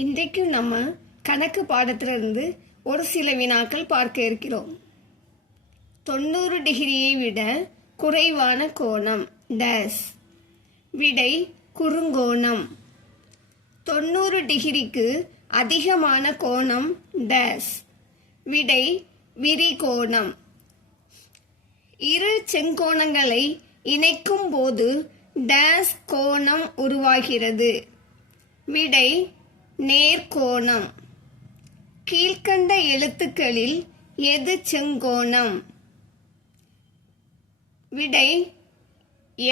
இன்றைக்கும் நம்ம கணக்கு பாடத்திலிருந்து ஒரு சில வினாக்கள் பார்க்க இருக்கிறோம். 90 டிகிரியை விட குறைவான கோணம் டேஸ். விடை குறுங்கோணம். 90 டிகிரிக்கு அதிகமான கோணம் டேஸ். விடை விரிகோணம். இரு செங்கோணங்களை இணைக்கும் போது டேஸ் கோணம் உருவாகிறது. விடை நேர்கோணம். கீழ்க்கண்ட எழுத்துக்களில் எது செங்கோணம்? விடை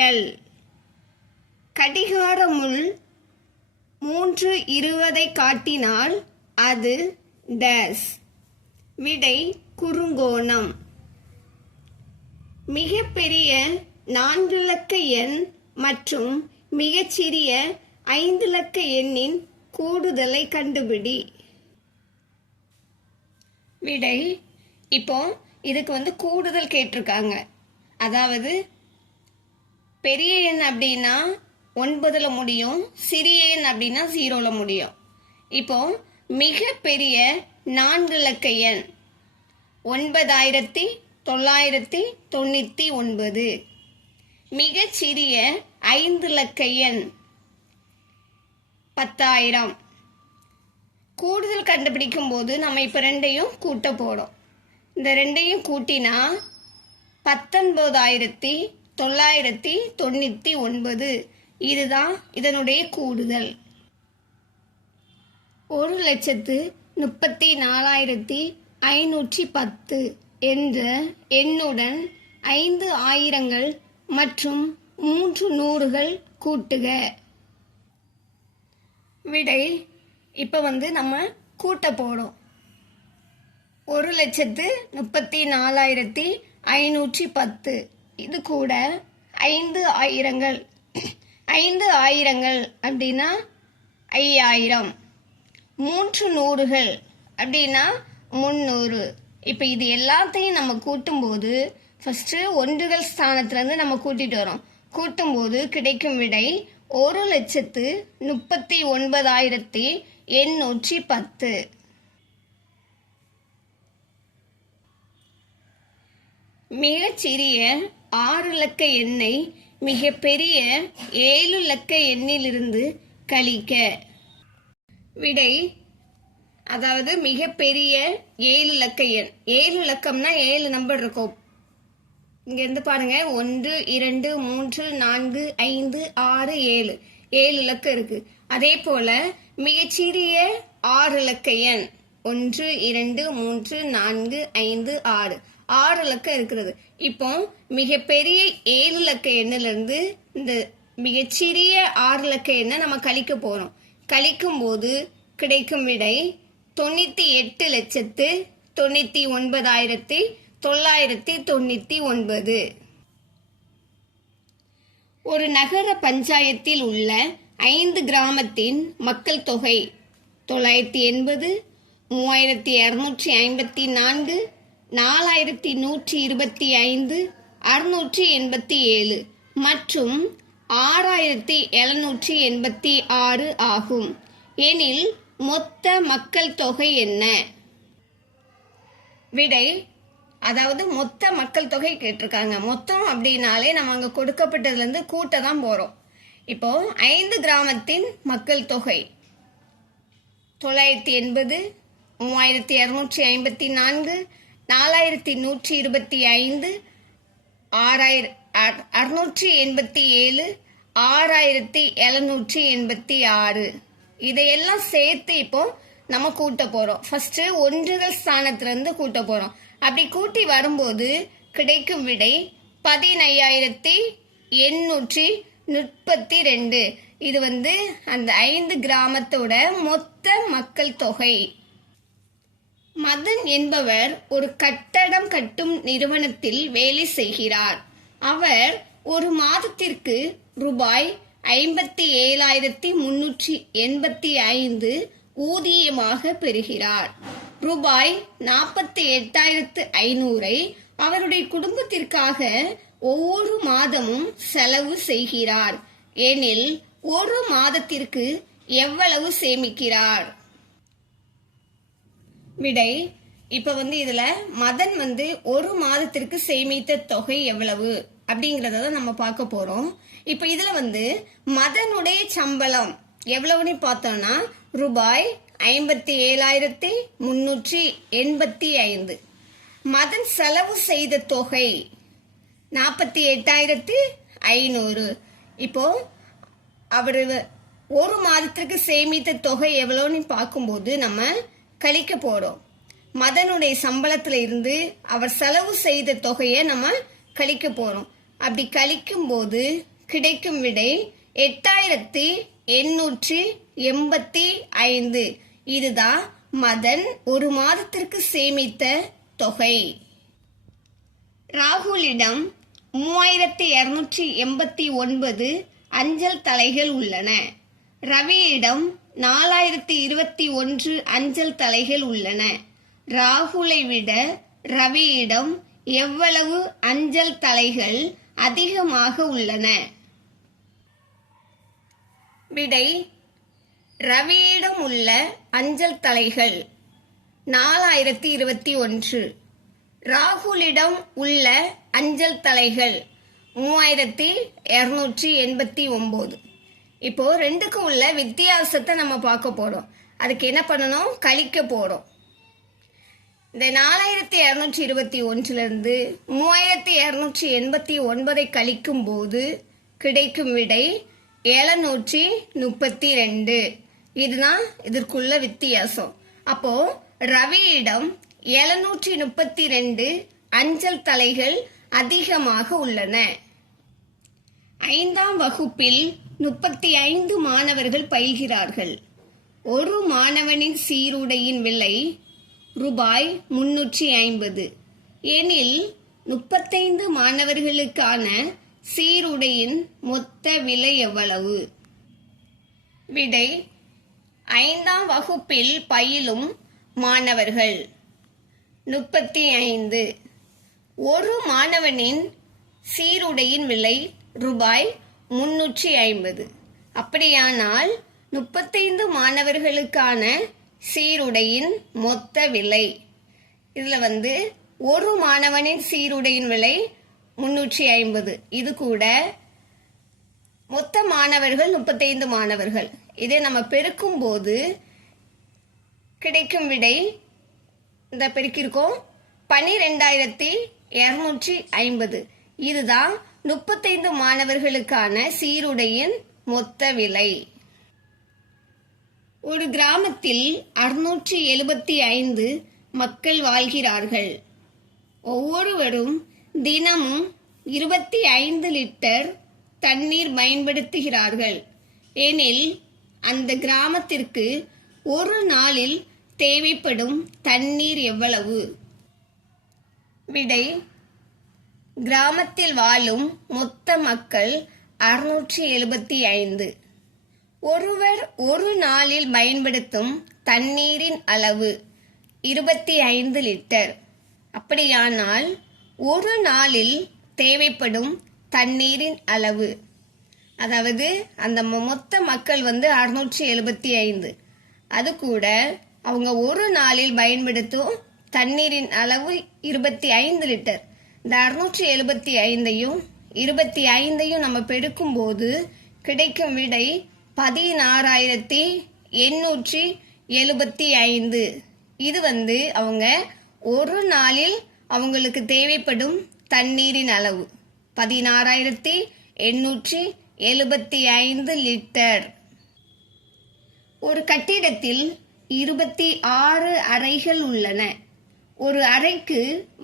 எல். கடிகார முள் 3:20 காட்டினால் அது டேஸ். விடை குறுங்கோணம். மிகப்பெரிய 4 இலக்க எண் மற்றும் மிகச்சிறிய 5 இலக்க எண்ணின் கூடுதலை கண்டுபிடி. விடை இப்போ இதுக்கு கூடுதல் கேட்டிருக்காங்க. அதாவது பெரிய எண் அப்படின்னா 9ல் முடியும், சிறிய எண் அப்படின்னா 0ல் முடியும். இப்போ மிகப்பெரிய 4 இலக்க எண் 9999. மிகச்சிறிய 5 இலக்க எண் 10,000. கூடுதல் கண்டுபிடிக்கும் போது நம்ம இப்போ ரெண்டையும் கூட்ட போறோம். இந்த ரெண்டையும் கூட்டினா 19,999. இதுதான் இதனுடைய கூடுதல். 1,34,510 என்ற எண்ணுடன் 5 ஆயிரங்கள் மற்றும் 3 நூறுகள் கூட்டுக. விடை இப்போ நம்ம கூட்ட போறோம். 1,34,510 இது கூட 5 ஆயிரங்கள். 5 ஆயிரங்கள் அப்படின்னா 5000. 3 நூறுகள் அப்படின்னா 300. இப்போ இது எல்லாத்தையும் நம்ம கூட்டும்போது ஃபர்ஸ்ட் ஒன்றுகள் ஸ்தானத்திலிருந்து நம்ம கூட்டிட்டு வரோம். கூட்டும்போது கிடைக்கும் விடை 1,39,810. மிகச்சிறிய 6 இலக்க எண்ணை மிகப்பெரிய 7 இலக்க எண்ணிலிருந்து கழிக்க. விடை அதாவது மிகப்பெரிய 7 இலக்க எண். 7 இலக்கம்னா 7 நம்பர் இருக்கும். இங்க இருந்து பாருங்க, 1 2 3 4 5 6 7 7 இலக்கம் இருக்கு. அதே போல மிகச்சிறிய 6 இலக்க எண் 1 2 3 4 5 6 6 இலக்கம் இருக்கிறது. இப்போ மிகப்பெரிய 7 இலக்க எண்ணிலிருந்து இந்த மிகச்சிறிய 6 இலக்க எண்ணை நம்ம கழிக்க போறோம். கழிக்கும் போது கிடைக்கும் விடை 98,99,999. ஒரு நகர பஞ்சாயத்தில் உள்ள 5 கிராமத்தின் மக்கள் தொகை 980, 3254, 4125, 687 மற்றும் 6786 ஆகும். எனில் மொத்த மக்கள் தொகை என்ன? விடை அதாவது மொத்த மக்கள் தொகை கேட்டிருக்காங்க. மொத்தம் அப்படின்னாலே நம்ம அங்க கொடுக்கப்பட்டதுல இருந்து கூட்ட தான் போறோம். இப்போ 5 கிராமத்தின் மக்கள் தொகை 980, 3254, 4125, 687, 6786. இதையெல்லாம் சேர்த்து இப்போ நம்ம கூட்ட போறோம். ஃபர்ஸ்ட் ஒன்றுகள் ஸ்தானத்திலிருந்து கூட்ட போறோம். அப்படி கூட்டி வரும்போது கிடைக்கும் விடை 15,832. இது அந்த 5 கிராமத்தோட மொத்த மக்கள் தொகை. மதன் என்பவர் ஒரு கட்டடம் கட்டும் நிறுவனத்தில் வேலை செய்கிறார். அவர் ஒரு மாதத்திற்கு ரூபாய் 57,385 ஊதியமாக பெறுகிறார். ரூபாய் 48,500 அவருடைய குடும்பத்திற்காக ஒவ்வொரு மாதமும் செலவு செய்கிறார். எனில் ஒரு மாதத்திற்கு எவ்வளவு சேமிக்கிறார்? விடை. இப்ப இதுல மதன் ஒரு மாதத்திற்கு சேமித்த தொகை எவ்வளவு அப்படிங்கறத நம்ம பார்க்க போறோம். இப்ப இதுல மதனுடைய சம்பளம் எவ்வளவுன்னு பார்த்தோம்னா ரூபாய் 57,385. மதன் செலவு செய்த தொகை 48,500. இப்போ அவர் ஒரு மாதத்திற்கு சேமித்த தொகை எவ்வளோன்னு பார்க்கும்போது நம்ம கழிக்க போறோம். மதனுடைய சம்பளத்துல இருந்து அவர் செலவு செய்த தொகையை நம்ம கழிக்க போறோம். அப்படி கழிக்கும் போது கிடைக்கும் விடை 8,885. இதுதான் மதன் ஒரு மாதத்திற்கு சேமித்த தொகை. ராகுலிடம் 3,289 அஞ்சல் தலைகள் உள்ளன. ரவியிடம் 4,021 அஞ்சல் தலைகள் உள்ளன. ராகுலை விட ரவியிடம் எவ்வளவு அஞ்சல் தலைகள் அதிகமாக உள்ளன? விடை. ரவியிடம் உள்ள அஞ்சல் தலைகள் 4,021. ராகுலிடம் உள்ள அஞ்சல் தலைகள் 3,289. இப்போ ரெண்டுக்கும் உள்ள வித்தியாசத்தை நம்ம பார்க்க போறோம். அதுக்கு என்ன பண்ணணும்? கழிக்க போறோம். இந்த 4,221 இருந்து 3,289 கழிக்கும் போது கிடைக்கும் விடை 732. இதுதான் இதற்குள்ள வித்தியாசம். அப்போ ரவியிடம் 732 அஞ்சல் தலைகள் அதிகமாக உள்ளன. 5ஆம் வகுப்பில் 35 மாணவர்கள் பயில்கிறார்கள். ஒரு மாணவனின் சீருடையின் விலை ரூபாய் 350 எனில் 35 மாணவர்களுக்கான சீருடையின் மொத்த விலை எவ்வளவு? விடை. 5ஆம் வகுப்பில் பயிலும் மாணவர்கள் 35. ஒரு மாணவனின் சீருடையின் விலை ரூபாய் 350. அப்படியானால் 35 மாணவர்களுக்கான சீருடையின் மொத்த விலை, இதுல ஒரு மாணவனின் சீருடையின் விலை 350. இது கூட மொத்த மாணவர்கள் 35 மாணவர்கள். இதை நம்ம பெருக்கும் போது கிடைக்கும் விடை இந்த பெருக்கிருக்கோம் 12,250. இதுதான் 35 மாணவர்களுக்கான சீருடையின் மொத்த விலை. ஒரு கிராமத்தில் 675 மக்கள் வாழ்கிறார்கள். ஒவ்வொருவரும் தினமும் 25 லிட்டர் தண்ணீர் பயன்படுத்துகிறார்கள் எனில் அந்த கிராமத்திற்கு ஒரு நாளில் தேவைப்படும் தண்ணீர் எவ்வளவு? விடை. கிராமத்தில் வாழும் மொத்த மக்கள் 675. ஒருவர் ஒரு நாளில் பயன்படுத்தும் தண்ணீரின் அளவு 25 லிட்டர். அப்படியானால் ஒரு நாளில் தேவைப்படும் தண்ணீரின் அளவு, அதாவது அந்த மொத்த மக்கள் 675, அது கூட அவங்க ஒரு நாளில் பயன்படுத்தும் தண்ணீரின் அளவு 25 லிட்டர். இந்த 675ஐயும் 25ஐயும் நம்ம பெருக்கும் போது கிடைக்கும் விடை 16,875. இது அவங்க ஒரு நாளில் அவங்களுக்கு தேவைப்படும் தண்ணீரின் அளவு 16,875 லிட்டர். ஒரு கட்டிடத்தில் 26 அறைகள் உள்ளன. ஒரு அறைக்கு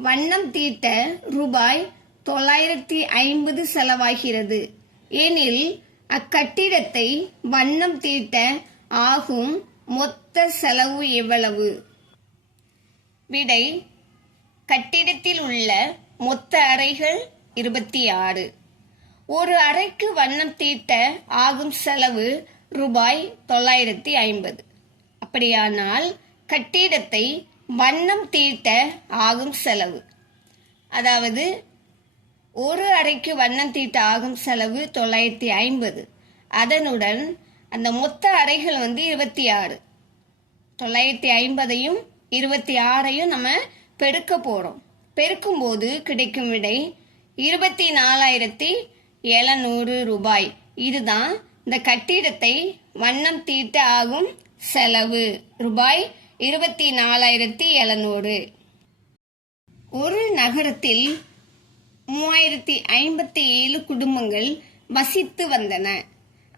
வண்ணம் தீட்ட ரூபாய் 950 செலவாகிறது எனில் அக்கட்டிடத்தை வண்ணம் தீட்ட ஆகும் மொத்த செலவு எவ்வளவு? விடை. கட்டிடத்தில் உள்ள மொத்த அறைகள் 26. ஒரு அறைக்கு வண்ணம் தீட்ட ஆகும் செலவு ரூபாய் 950. அப்படியானால் கட்டிடத்தை வண்ணம் தீட்ட ஆகும் செலவு, அதாவது ஒரு அறைக்கு வண்ணம் தீட்ட ஆகும் செலவு 950. அதனுடன் அந்த மொத்த அறைகள் 26. 950ஐயும் 26ஐயும் நம்ம பெருக்க போகிறோம். பெருக்கும்போது கிடைக்கும் விடை 24,700 ரூபாய். இதுதான் இந்த கட்டிடத்தை வண்ணம் தீட்ட ஆகும் செலவு. ரூபாய் 24,700. ஒரு நகரத்தில் 3057 குடும்பங்கள் வசித்து வந்தன.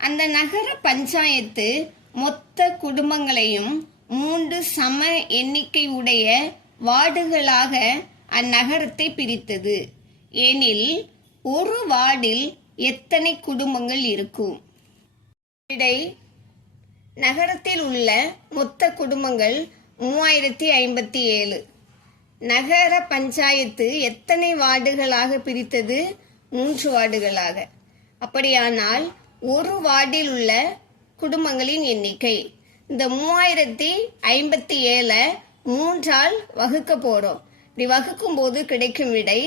அந்த நகர பஞ்சாயத்து மொத்த குடும்பங்களையும் 3 சம எண்ணிக்கை உடைய வார்டுகளாக அந்நகரத்தை பிரித்தது. எனில் ஒரு வார்டில் எத்தனை குடும்பங்கள் இருக்கும்? விடை: நகரத்தில் உள்ள மொத்த குடும்பங்கள் 3057. நகர பஞ்சாயத்து எத்தனை வார்டுகளாக பிரித்தது? 3 வார்டுகளாக. அப்படியானால் ஒரு வார்டில் உள்ள குடும்பங்களின் எண்ணிக்கை, இந்த 3057 3ஆல் வகுக்க போறோம். இப்படி வகுக்கும் போது கிடைக்கும் விடை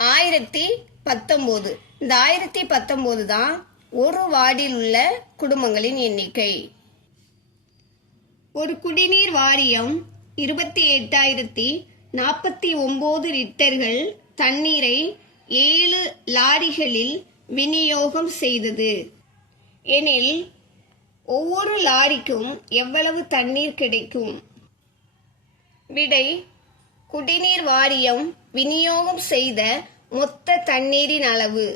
1019. இந்த 1019 தான் ஒரு வார்டில் உள்ள குடும்பங்களின் எண்ணிக்கை. ஒரு குடிநீர் வாரியம் 28,049 லிட்டர்கள் தண்ணீரை 7 லாரிகளில் விநியோகம் செய்தது. எனில் ஒவ்வொரு லாரிக்கும் எவ்வளவு தண்ணீர் கிடைக்கும்? விடை: குடிநீர் வாரியம் விநியோகம் செய்த மொத்த தண்ணீரின் அளவு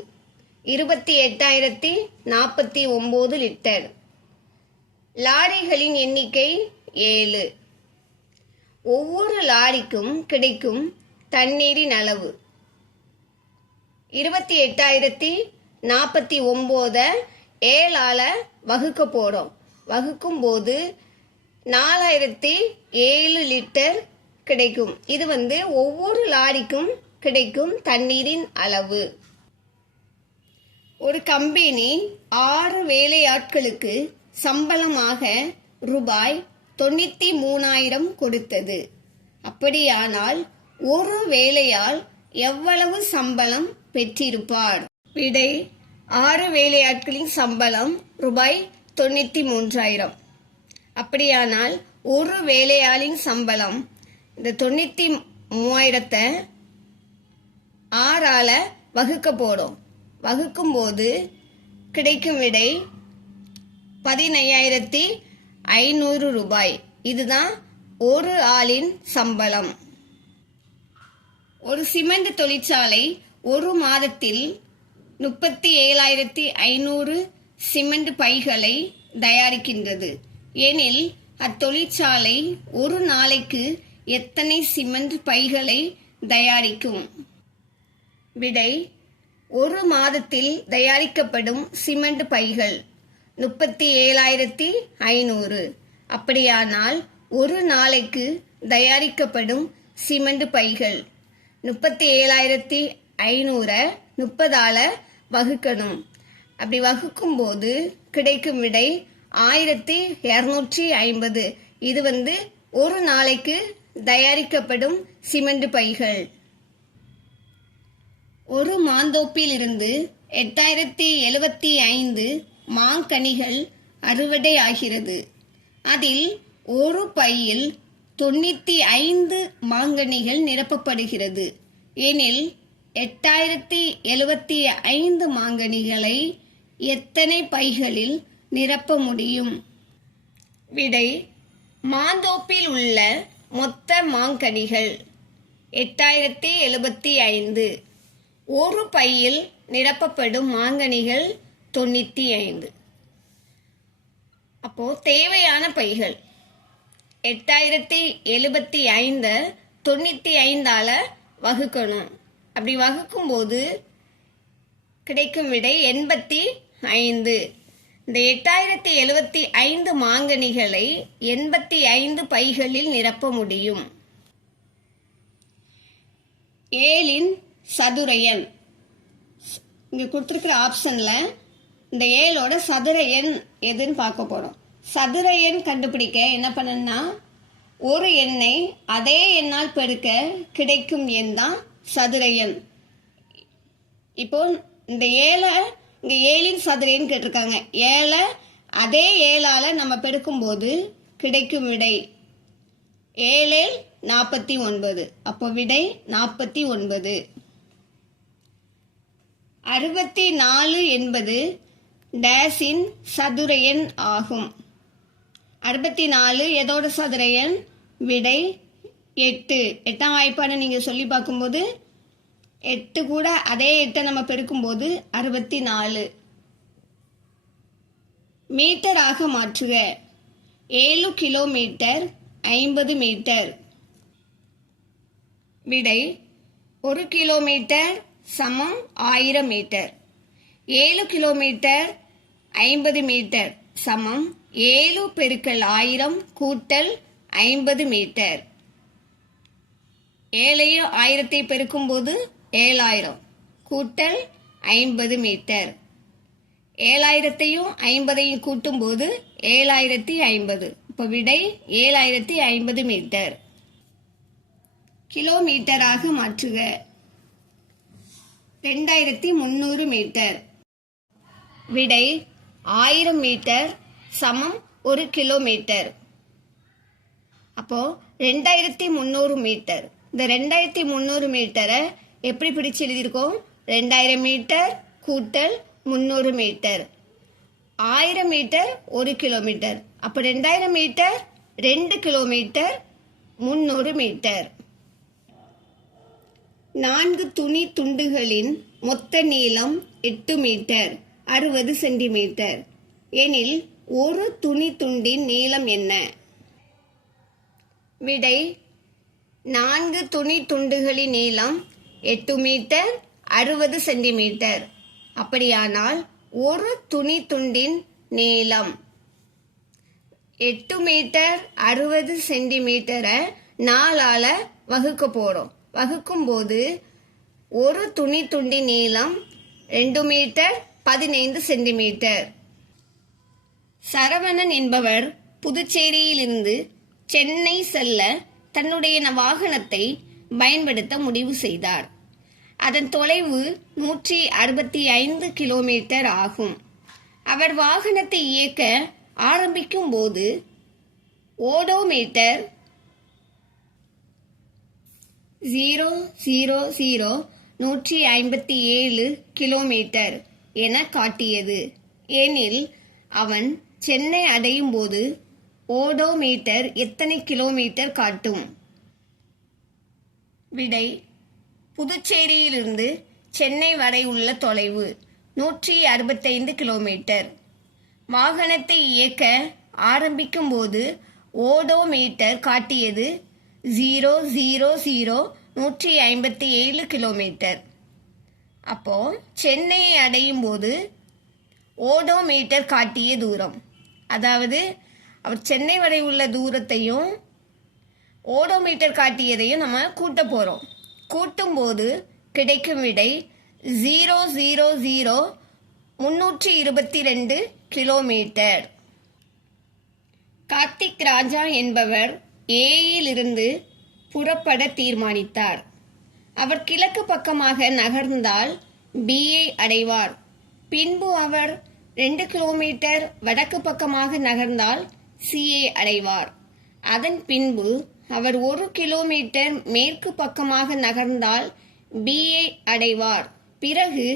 28,049 லிட்டர். லாரிகளின் எண்ணிக்கை 7. ஒவ்வொரு லாரிக்கும் கிடைக்கும் தண்ணீரின் அளவு 28,049 7ஆல வகுக்க போறோம். வகுக்கும் போது 4007 லிட்டர் கிடைக்கும். இது ஒவ்வொரு லாரிக்கும் கிடைக்கும் தண்ணீரின் அளவு. ஒரு கம்பெனி 6 வேலையாட்களுக்கு சம்பளமாக ரூபாய் 93,000 கொடுத்தது. அப்படியானால் ஒரு வேலையால் எவ்வளவு சம்பளம் பெற்றிருப்பார்? விடை: 6 வேலையாட்களின் சம்பளம் ரூபாய் 93,000. அப்படியானால் ஒரு வேலையாளின் சம்பளம், இந்த 93,000 6ஆல வகுக்க போறோம். வகுக்கும் போது கிடைக்கும் விடை 15,500 ரூபாய். இதுதான் ஒரு ஆளின் சம்பளம். ஒரு சிமெண்ட் தொழிற்சாலை ஒரு மாதத்தில் 37,500 சிமெண்ட் பைகளை தயாரிக்கின்றது. எனில் அத்தொழிற்சாலை ஒரு நாளைக்கு எத்தனை சிமெண்ட் பைகளை தயாரிக்கும்? விடை: ஒரு மாதத்தில் தயாரிக்கப்படும் சிமெண்ட் பைகள் 37,500. அப்படியானால் ஒரு நாளைக்கு தயாரிக்கப்படும் சிமெண்ட் பைகள் 37,500 30ஆல வகுக்கணும். அப்படி வகுக்கும் போது கிடைக்கும் விடை 1250. இது ஒரு நாளைக்கு தயாரிக்கப்படும் சிமெண்ட் பைகள். ஒரு மாந்தோப்பில் இருந்து 8,075 மாங்கனிகள் அறுவடை ஆகிறது. அதில் ஒரு பையில் 95 மாங்கனிகள் நிரப்பப்படுகிறது. எனில் 8,075 மாங்கனிகளை எத்தனை பைகளில் நிரப்ப முடியும்? விடை: மாந்தோப்பில் உள்ள மொத்த மாங்கனிகள் 8,075. ஒரு பையில் நிரப்பப்படும் மாங்கனிகள் 95. அப்போ தேவையான பைகள் 8,075 95ஆல வகுக்கணும். அப்படி வகுக்கும் போது கிடைக்கும் விடை 85. இந்த 8,075 மாங்கனிகளை 85 பைகளில் நிரப்ப முடியும். 7இன் சதுர எண். இங்க கொடுத்திருக்கிற ஆப்ஷன்ல இந்த 7ஓட சதுர எண் எதுன்னு பார்க்க போறோம். சதுர எண் கண்டுபிடிக்க என்ன பண்ணணும்னா, ஒரு எண்ணை அதே எண்ணால் பெருக்க கிடைக்கும் எண் தான் சதுர எண். இப்போ இந்த 7 இங்க 7இன் சதுர எண் கேட்டிருக்காங்க. 7 அதே 7ஆல் நம்ம பெருக்கும்போது கிடைக்கும் விடை 7 49. அப்போ விடை 49. 64 என்பது டேஸின் சதுர எண் ஆகும். 64 எதோட சதுர எண்? விடை 8. 8ஆம் வாய்ப்பாடு நீங்கள் சொல்லி பார்க்கும்போது 8 கூட அதே 8 நம்ம பெருக்கும்போது 64. மீட்டராக மாற்றுக. 7 கிலோமீட்டர் 50 மீட்டர். விடை 1 கிலோமீட்டர் சமம் 1000 மீட்டர். 7 கிலோமீட்டர் 50 மீட்டர் சமம் 7 பெருக்கல் 1000 கூட்டல் 50 மீட்டர். 7ஐயும் 1000ஐ பெருக்கும்போது 7000 கூட்டல் 50 மீட்டர். 7000ஐயும் 50ஐயும் கூட்டும்போது 7050. இப்போ விடை 7050 மீட்டர். கிலோமீட்டராக மாற்றுக. 2300 மீட்டர். விடை 1000 மீட்டர் சமம் 1 கிலோமீட்டர். அப்போ 2300 மீட்டர். இந்த 2300 மீட்டரை எப்படி பிடிச்சு எழுதியிருக்கோம்? 2000 மீட்டர் கூட்டல் 300 மீட்டர். 1000 metre 1 kilometre. அப்போ 2000 மீட்டர் 2 கிலோமீட்டர் 300 மீட்டர். 4 துணி துண்டுகளின் மொத்த நீளம் 8 மீட்டர் 60 சென்டிமீட்டர் எனில் ஒரு துணி துண்டின் நீளம் என்ன? விடை 4 துணி துண்டுகளின் நீளம் 8 மீட்டர் 60 சென்டிமீட்டர். அப்படியானால் ஒரு துணி துண்டின் நீளம் 8 மீட்டர் 60 சென்டிமீட்டரை 4ஆல் வகுக்க போகிறோம். வகுக்கும்போது ஒரு துணி துண்டின் நீளம் 2 மீட்டர் 15 சென்டிமீட்டர். சரவணன் என்பவர் புதுச்சேரியிலிருந்து சென்னை செல்ல தன்னுடைய வாகனத்தை பயன்படுத்த முடிவு செய்தார். அதன் தொலைவு 165 கிலோமீட்டர் ஆகும். அவர் வாகனத்தை இயக்க ஆரம்பிக்கும் போது ஓடோமீட்டர் 000 157 கிலோமீட்டர் என காட்டியது. எனில் அவன் சென்னை அடையும் போது ஓடோமீட்டர் எத்தனை கிலோமீட்டர் காட்டும்? விடை புதுச்சேரியிலிருந்து சென்னை வரை உள்ள தொலைவு 165 கிலோமீட்டர். வாகனத்தை இயக்க ஆரம்பிக்கும் போது ஓடோமீட்டர் காட்டியது 000 157 கிலோமீட்டர். அப்போ சென்னையை அடையும் போது ஓடோமீட்டர் காட்டிய தூரம், அதாவது அவர் சென்னை வரை உள்ள தூரத்தையும் ஓடோமீட்டர் காட்டியதையும் நம்ம கூட்ட போகிறோம். கூட்டும்போது கிடைக்கும் விடை 000 322 கிலோமீட்டர். கார்த்திக் ராஜா என்பவர் ஏயிலிருந்து புறப்பட தீர்மானித்தார். அவர் கிழக்கு பக்கமாக நகர்ந்தால் பியை அடைவார். பின்பு அவர் 2 கிலோமீட்டர் வடக்கு பக்கமாக நகர்ந்தால் சியை அடைவார். அதன் பின்பு அவர் 1 கிலோமீட்டர் மேற்கு பக்கமாக நகர்ந்தால் பியை அடைவார். பிறகு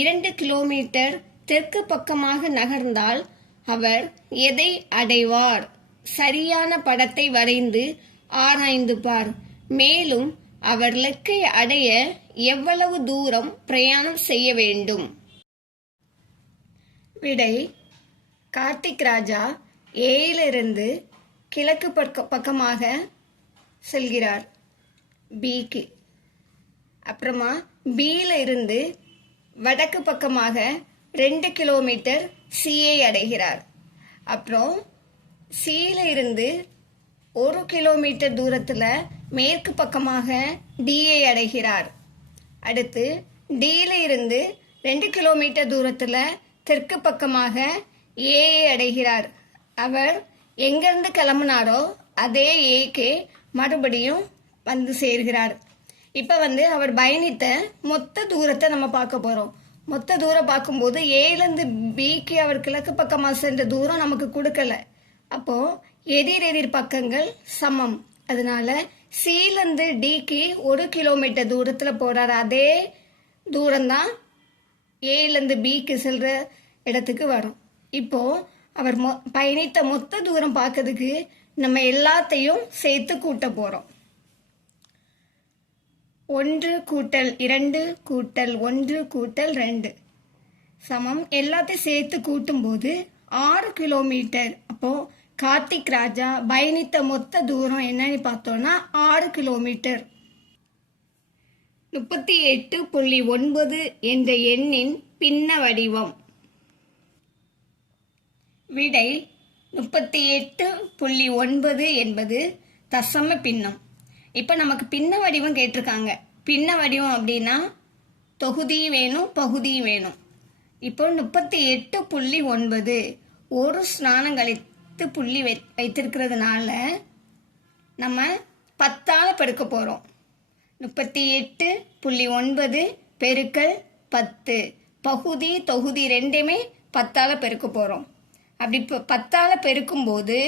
2 கிலோமீட்டர் தெற்கு பக்கமாக நகர்ந்தால் அவர் எதை அடைவார்? சரியான படத்தை வரைந்து ஆராய்ந்து பார். மேலும் அவர் இலக்கை அடைய எவ்வளவு தூரம் பிரயாணம் செய்ய வேண்டும்? விடை கார்த்திக் ராஜா ஏயிலிருந்து கிழக்கு பக்கமாக செல்கிறார் பிக்கு. அப்புறமா பியில் இருந்து வடக்கு பக்கமாக 2 கிலோமீட்டர் சியை அடைகிறார். அப்புறம் சியில் இருந்து 1 கிலோமீட்டர் தூரத்தில் மேற்கு பக்கமாக டியை அடைகிறார். அடுத்து டியில் இருந்து 2 கிலோமீட்டர் தூரத்தில் தெற்கு பக்கமாக ஏயை அடைகிறார். அவர் எங்கிருந்து கிளம்புனாரோ அதே ஏக்கு மறுபடியும் வந்து சேர்கிறார். இப்போ அவர் பயணித்த மொத்த தூரத்தை நம்ம பார்க்க போகிறோம். மொத்த தூரம் பார்க்கும்போது ஏலேருந்து பிக்கு அவர் கிழக்கு பக்கமாக சென்ற தூரம் நமக்கு கொடுக்கல. அப்போ எதிர் எதிர் பக்கங்கள் சமம். அதனால சிலேருந்து டிக்கு 1 கிலோமீட்டர் தூரத்தில் போறாரு. அதே தூரம்தான் ஏலேருந்து பிக்கு செல்ற இடத்துக்கு வரும். இப்போ அவர் பயணித்த மொத்த தூரம் பார்க்கறதுக்கு நம்ம எல்லாத்தையும் சேர்த்து கூட்ட போறோம். 1 கூட்டல் 2 கூட்டல் 1 கூட்டல் 2 சமம். எல்லாத்தையும் சேர்த்து கூட்டும்போது 6 கிலோமீட்டர். அப்போ கார்த்திக் ராஜா பயணித்த மொத்த தூரம் என்னன்னு பார்த்தோம்னா 6 கிலோமீட்டர். 38.9 என்ற எண்ணின் பின்ன வடிவம். விடை 38.9 என்பது தசம பின்னம். இப்போ நமக்கு பின்ன வடிவம் கேட்டிருக்காங்க. பின்ன வடிவம் அப்படின்னா தொகுதியும் வேணும் பகுதியும் வேணும். இப்போ 38.9 ஒரு ஸ்நானம் கழித்து புள்ளி வைத்திருக்கிறதுனால நம்ம 10ஆல் பெருக்க போகிறோம். 38.9 பெருக்கல் 10. பகுதி தொகுதி ரெண்டுமே 10ஆல் பெருக்க போகிறோம். அப்படி இப்போ 10ஆல் பெருக்கும்போது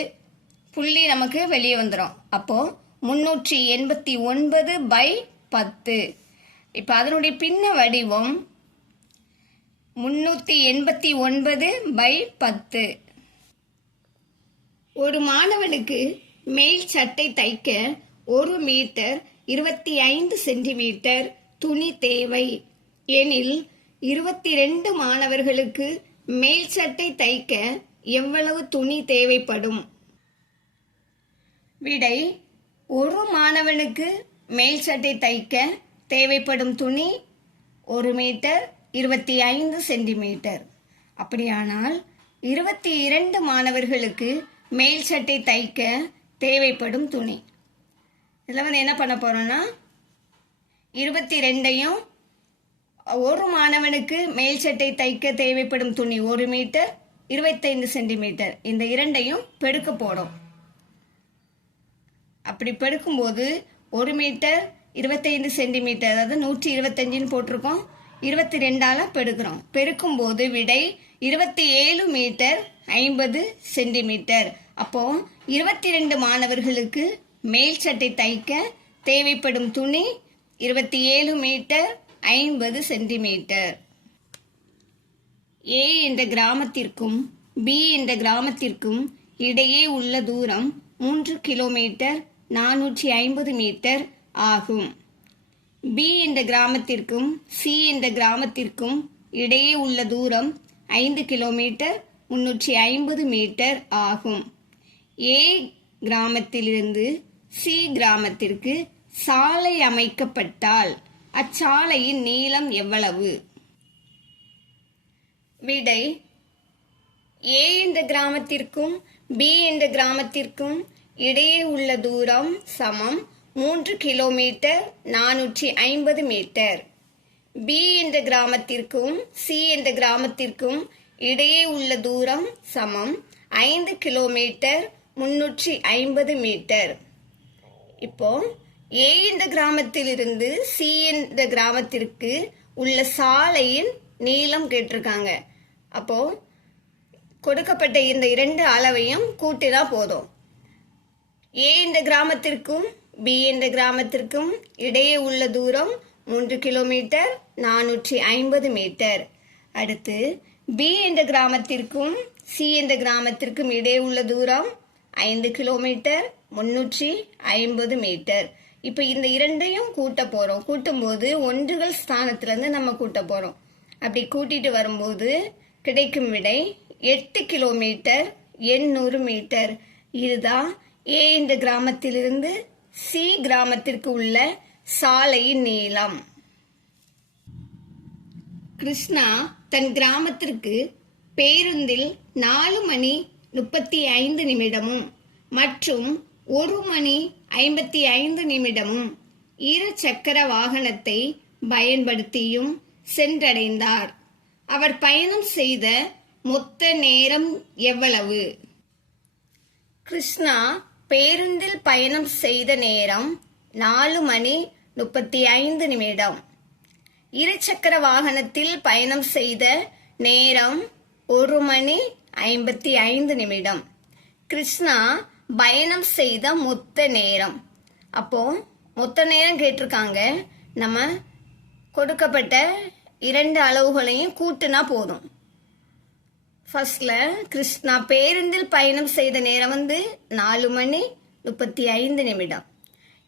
புள்ளி நமக்கு வெளியே வந்துடும். அப்போது 389/10. இப்போ அதனுடைய பின்ன வடிவம் 389/10. ஒரு மாணவனுக்கு மேல் சட்டை தைக்க 1 மீட்டர் 25 சென்டிமீட்டர் துணி தேவை எனில் 22 மாணவர்களுக்கு மேல் சட்டை தைக்க எவ்வளவு துணி தேவைப்படும்? விடை ஒரு மாணவனுக்கு மேல் சட்டை தைக்க தேவைப்படும் துணி 1 மீட்டர் 25 சென்டிமீட்டர். அப்படியானால் 22 மாணவர்களுக்கு மேல் சட்டை தைக்க தேவைப்படும் துணி. இதில் என்ன பண்ண போறோம்னா 22ஐயும் ஒரு மாணவனுக்கு மேல் சட்டை தைக்க தேவைப்படும் துணி 1 மீட்டர் 25 சென்டிமீட்டர் இந்த இரண்டையும் பெருக்க போடும். அப்படி பெருக்கும்போது 1 மீட்டர் 25 சென்டிமீட்டர், அதாவது 125 போட்டிருக்கோம், 22ஆல பெருக்கிறோம். பெருக்கும்போது விடை 27 மீட்டர் 50 சென்டிமீட்டர். அப்போ 22 மாணவர்களுக்கு மேல் சட்டை தைக்க தேவைப்படும் துணி 27 மீட்டர் 50 சென்டிமீட்டர். ஏ என்ற கிராமத்திற்கும் பி என்ற கிராமத்திற்கும் இடையே உள்ள தூரம் 3 கிலோமீட்டர் 450 மீட்டர் ஆகும். பி என்ற கிராமத்திற்கும் சி என்ற கிராமத்திற்கும் இடையே உள்ள தூரம் 5 கிலோமீட்டர் 350 மீட்டர் ஆகும். ஏ கிராமத்திலிருந்து சி கிராமத்திற்கு சாலை அமைக்கப்பட்டால் அச்சாலையின் நீளம் எவ்வளவு? விடை ஏ என்ற கிராமத்திற்கும் பி என்ற கிராமத்திற்கும் இடையே உள்ள தூரம் சமம் 3 கிலோமீட்டர் 450 மீட்டர். பி என்ற கிராமத்திற்கும் சி என்ற கிராமத்திற்கும் இடையே உள்ள தூரம் சமம் 5 கிலோமீட்டர் 350 மீட்டர். இப்போ ஏ என்ற கிராமத்திலிருந்து சி என்ற கிராமத்திற்கு உள்ள சாலையின் நீளம் கேட்டிருக்காங்க. அப்போ கொடுக்கப்பட்ட இந்த 2 அளவையும் கூட்டினா போதும். ஏ என்ற கிராமத்திற்கும் பி என்ற கிராமத்திற்கும் இடையே உள்ள தூரம் 3 கிலோமீட்டர் 450 மீட்டர். அடுத்து பி என்ற கிராமத்திற்கும் சி என்ற கிராமத்திற்கும் இடையே உள்ள தூரம் 5 கிலோமீட்டர் 350 மீட்டர். இப்போ இந்த 2ஐயும் கூட்ட போறோம். கூட்டும்போது ஒன்றுகள் ஸ்தானத்திலிருந்து நம்ம கூட்ட போறோம். அப்படி கூட்டிட்டு வரும்போது கிடைக்கும் விடை 8 கிலோமீட்டர் 800 மீட்டர். இதுதான் ஏ என்ற கிராமத்திலிருந்து சி கிராமத்திற்கு உள்ள சாலையின் நீளம். கிருஷ்ணா தன் கிராமத்திற்கு பேருந்தில் 4 மணி 35 நிமிடமும் மற்றும் 1 மணி 55 நிமிடமும் 2 சக்கர வாகனத்தை பயன்படுத்தியும் சென்றடைந்தார். அவர் பயணம் செய்த மொத்த நேரம் எவ்வளவு? கிருஷ்ணா பேருந்தில் பயணம் செய்த நேரம் 4 மணி 35 நிமிடம். இருசக்கர வாகனத்தில் பயணம் செய்த நேரம் 1 மணி 55 நிமிடம். கிருஷ்ணா பயணம் செய்த மொத்த நேரம். அப்போ மொத்த நேரம் கேட்டிருக்காங்க. நம்ம கொடுக்கப்பட்ட 2 அளவுகளையும் கூட்டினா போதும். ஃபர்ஸ்ட்ல கிருஷ்ணா பேருந்தில் பயணம் செய்த நேரம் 4 மணி 35 நிமிடம்.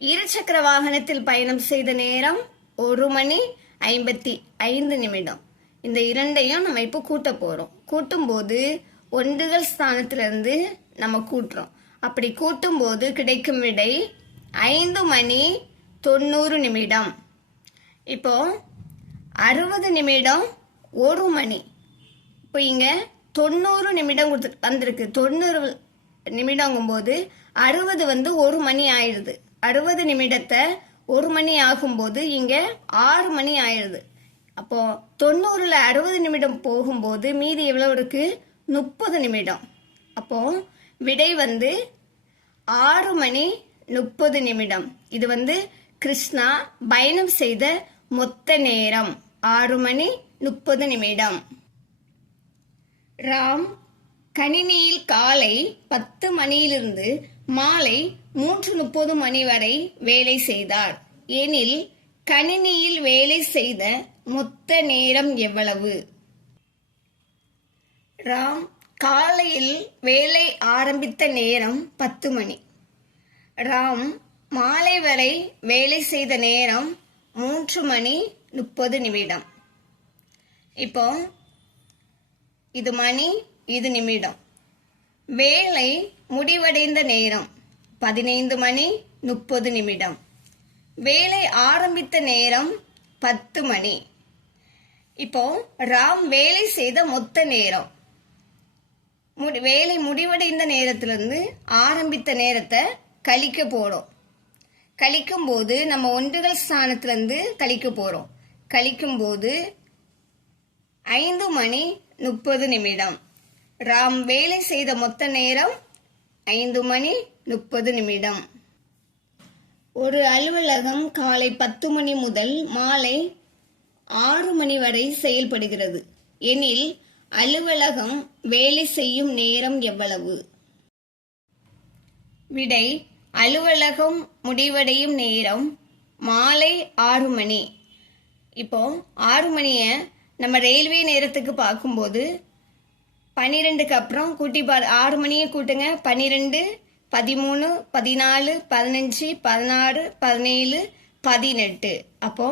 இருசக்கர வாகனத்தில் பயணம் செய்த நேரம் 1 மணி 55 நிமிடம். இந்த 2ஐயும் நம்ம இப்போ கூட்ட போறோம். கூட்டும்போது ஒன்றுகள் ஸ்தானத்திலிருந்து நம்ம கூட்டுறோம். அப்படி கூட்டும்போது கிடைக்கும் விடை 5 மணி 90 நிமிடம். இப்போ 60 நிமிடம் 1 மணி. இப்போ இங்க 90 நிமிடம் வந்திருக்கு. 90 நிமிடங்கும்போது 60 1 மணி ஆயிடுது. 60 நிமிடத்தை 1 மணி ஆகும்போது இங்க 6 மணி ஆயிடுது. அப்போ 90ல் 60 நிமிடம் போகும்போது மீதி எவ்வளவு இருக்கு? 30 நிமிடம். அப்போ விடை 6 மணி 30 நிமிடம். இது கிருஷ்ணா பயணம் செய்த மொத்த நேரம் 6 மணி 30 நிமிடம். ராம் கணினியில் காலை 10 மணியிலிருந்து மாலை 3:30 மணி வரை வேலை செய்தார் எனில் கணினியில் வேலை செய்த மொத்த நேரம் எவ்வளவு? ராம் காலையில் வேலை ஆரம்பித்த நேரம் 10 மணி. ராம் மாலை வரை வேலை செய்த நேரம் 3 மணி 30 நிமிடம். இப்போ இது மணி, இது நிமிடம். வேலை முடிவடைந்த நேரம் 15 மணி 30 நிமிடம். வேலை ஆரம்பித்த நேரம் 10 மணி. இப்போ ராம் வேலை செய்த மொத்த நேரம், வேலை முடிவடைந்த நேரத்திலிருந்து ஆரம்பித்த நேரத்தை கழிக்க போறோம். கழிக்கும் போது நம்ம ஒன்றுகள் ஸ்தானத்திலிருந்து கழிக்க போறோம். கழிக்கும் போது 5 மணி 30 நிமிடம். ராம் வேலை செய்த மொத்த நேரம் 5 மணி 30 நிமிடம். ஒரு அலுவலகம் காலை 10 மணி முதல் மாலை 6 மணி வரை செயல்படுகிறது எனில் அலுவலகம் வேலை செய்யும் நேரம் எவ்வளவு? விடை அலுவலகம் முடிவடையும் நேரம் மாலை 6 மணி. இப்போ 6 மணியை நம்ம ரயில்வே நேரத்துக்கு பார்க்கும்போது 12க்கு அப்புறம் கூட்டி 6 மணியை கூட்டுங்க. 12, 13, 14, 15, 16, 17, 18. அப்போ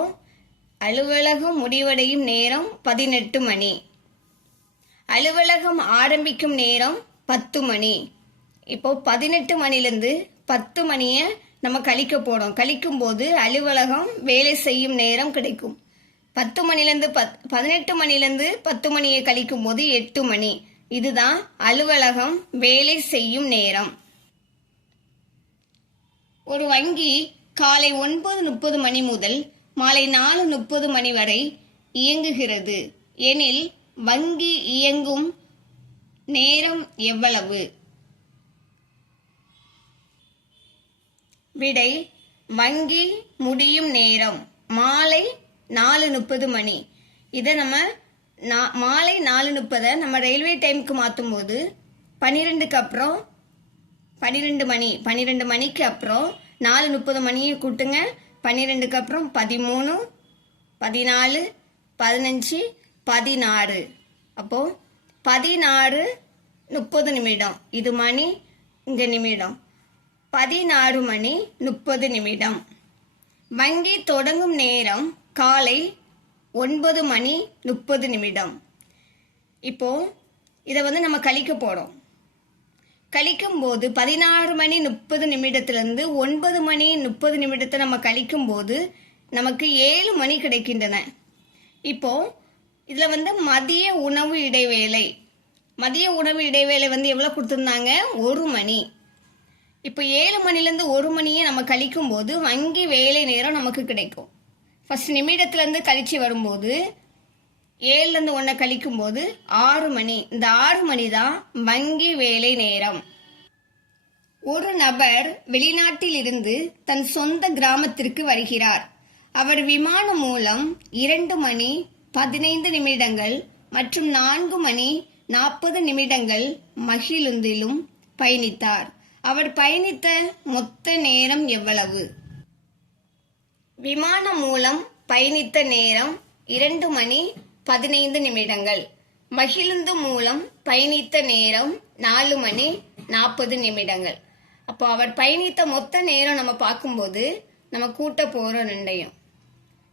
அலுவலகம் முடிவடையும் நேரம் 18 மணி. அலுவலகம் ஆரம்பிக்கும் நேரம் 10 மணி. இப்போ 18 மணிலேருந்து 10 மணியை நம்ம கழிக்க போறோம். கழிக்கும் போது அலுவலகம் வேலை செய்யும் நேரம் கிடைக்கும். 10 மணிலேருந்து 18 மணிலேருந்து 10 மணியை கழிக்கும் போது 8 மணி. இதுதான் அலுவலகம் வேலை செய்யும் நேரம். ஒரு வங்கி காலை 9:30 மணி முதல் மாலை 4:30 மணி வரை இயங்குகிறது எனில் வங்கி இயங்கும் நேரம் எவ்வளவு? விடை வங்கி முடியும் நேரம் மாலை 4:30 மணி. இதை நம்ம மாலை 4:30 நம்ம ரயில்வே டைமுக்கு மாற்றும் போது 12க்கு அப்புறம் 12 மணி. 12 மணிக்கு அப்புறம் 4:30 மணியை கூட்டுங்க. 12க்கு அப்புறம் 13, 14, 15, 16. அப்போ 16:30 நிமிடம். இது மணி, இங்க நிமிடம். 16 மணி 30 நிமிடம். வங்கி தொடங்கும் நேரம் காலை 9 மணி 30 நிமிடம். இப்போ இதை நம்ம கழிக்க போறோம். கழிக்கும் போது 16 மணி 30 நிமிடத்திலிருந்து 9 மணி 30 நிமிடத்தை நம்ம கழிக்கும் போது நமக்கு 7 மணி கிடைக்கின்றன. இப்போ இதுல மதிய உணவு இடைவேளை. மதிய உணவு இடைவேளை எவ்வளவு கொடுத்திருந்தாங்க? 1 மணி. இப்போ 7 மணிலேருந்து 1 மணியை நம்ம கழிக்கும் போது வங்கி வேலை நேரம் நமக்கு கிடைக்கும். ஃபர்ஸ்ட் நிமிடத்திலிருந்து கழிச்சு வரும்போது 7லேருந்து 1 கழிக்கும் போது 6 மணி. இந்த 6 மணி தான் வங்கி வேலை நேரம். ஒரு நபர் வெளிநாட்டில் இருந்து தன் சொந்த கிராமத்திற்கு வருகிறார். அவர் விமானம் மூலம் 2 மணி 15 நிமிடங்கள் மற்றும் 4 மணி 40 நிமிடங்கள் மகிழுந்திலும் பயணித்தார். அவர் பயணித்த மொத்த நேரம் எவ்வளவு? விமானம் மூலம் பயணித்த நேரம் 2 மணி 15 நிமிடங்கள். மகிழுந்து மூலம் பயணித்த நேரம் 4 மணி 40 நிமிடங்கள். அப்போ அவர் பயணித்த மொத்த நேரம் நம்ம பார்க்கும்போது நம்ம கூட்ட போறோம் ரெண்டையும்.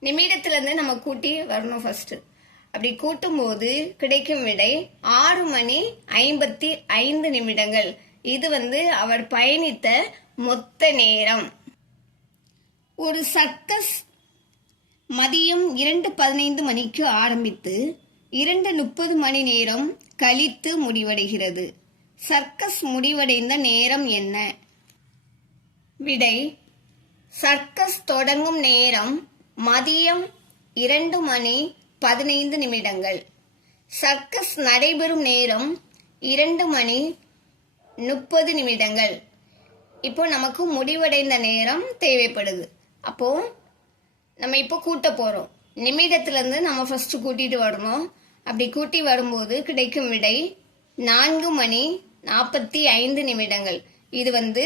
நிமிடத்திலிருந்து நம்ம கூட்டி வரணும் ஃபர்ஸ்ட். அப்படி கூட்டும்போது கிடைக்கும் விடை 6 மணி 55 நிமிடங்கள். இது அவர் பயணித்த மொத்த நேரம். ஒரு சர்க்கஸ் மதியம் 2:15 மணிக்கு ஆரம்பித்து 2:30 மணி நேரம் கழித்து முடிவடைகிறது. சர்க்கஸ் முடிவடைந்த நேரம் என்ன? விடை: சர்க்கஸ் தொடங்கும் நேரம் மதியம் 2 மணி 15 நிமிடங்கள். சர்க்கஸ் நடைபெறும் நேரம் 2 மணி 30 நிமிடங்கள். இப்போ நமக்கு முடிவடைந்த நேரம் தேவைப்படுது. அப்போ நம்ம இப்போ கூட்ட போறோம். நிமிடத்திலிருந்து நம்ம ஃபர்ஸ்ட் கூட்டிட்டு வரணும். அப்படி கூட்டி வரும்போது கிடைக்கும் விடை 4 மணி 45 நிமிடங்கள். இது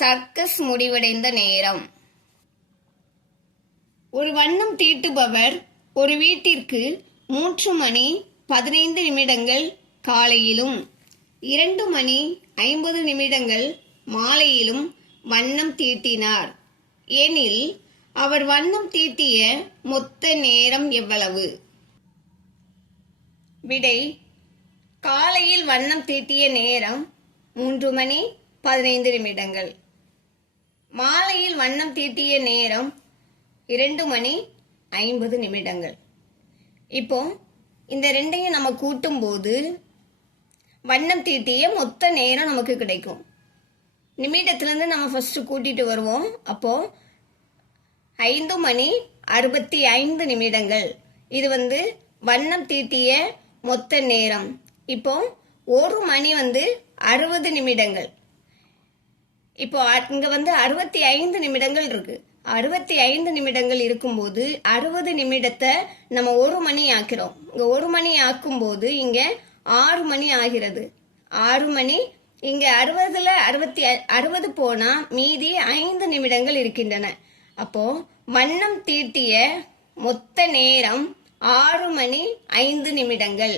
சர்க்கஸ் முடிவடைந்த நேரம். ஒரு வண்ணம் தீட்டுபவர் ஒரு வீட்டிற்கு 3 மணி 15 நிமிடங்கள் காலையிலும் 2 மணி 50 நிமிடங்கள் மாலையிலும் வண்ணம் தீட்டினார் எனில் அவர் வண்ணம் தீட்டிய மொத்த நேரம் எவ்வளவு? விடை: காலையில் வண்ணம் தீட்டிய நேரம் 3 மணி 15 நிமிடங்கள். மாலையில் வண்ணம் தீட்டிய நேரம் 2 மணி 50 நிமிடங்கள். இப்போ இந்த ரெண்டையும் நம்ம கூட்டும்போது வண்ணம் தீட்டிய மொத்த நேரம் நமக்கு கிடைக்கும். நிமிடத்திலிருந்து நம்ம ஃபர்ஸ்ட் கூட்டிட்டு வருவோம். அப்போ 5 மணி 65 நிமிடங்கள். இது வண்ணம் தீட்டிய மொத்த நேரம். இப்போ 1 மணி 60 நிமிடங்கள். இப்போ இங்க 65 நிமிடங்கள் இருக்கு. 65 நிமிடங்கள் இருக்கும்போது 60 நிமிடத்தை நம்ம 1 மணி ஆக்கிறோம். இங்க 1 மணி ஆக்கும்போது இங்க 6 மணி ஆகிறது. 6 மணி இங்க 60ல 60 போனா மீதி 5 நிமிடங்கள் இருக்கின்றன. அப்போ வண்ணம் தீட்டிய மொத்த நேரம் 6 மணி 5 நிமிடங்கள்.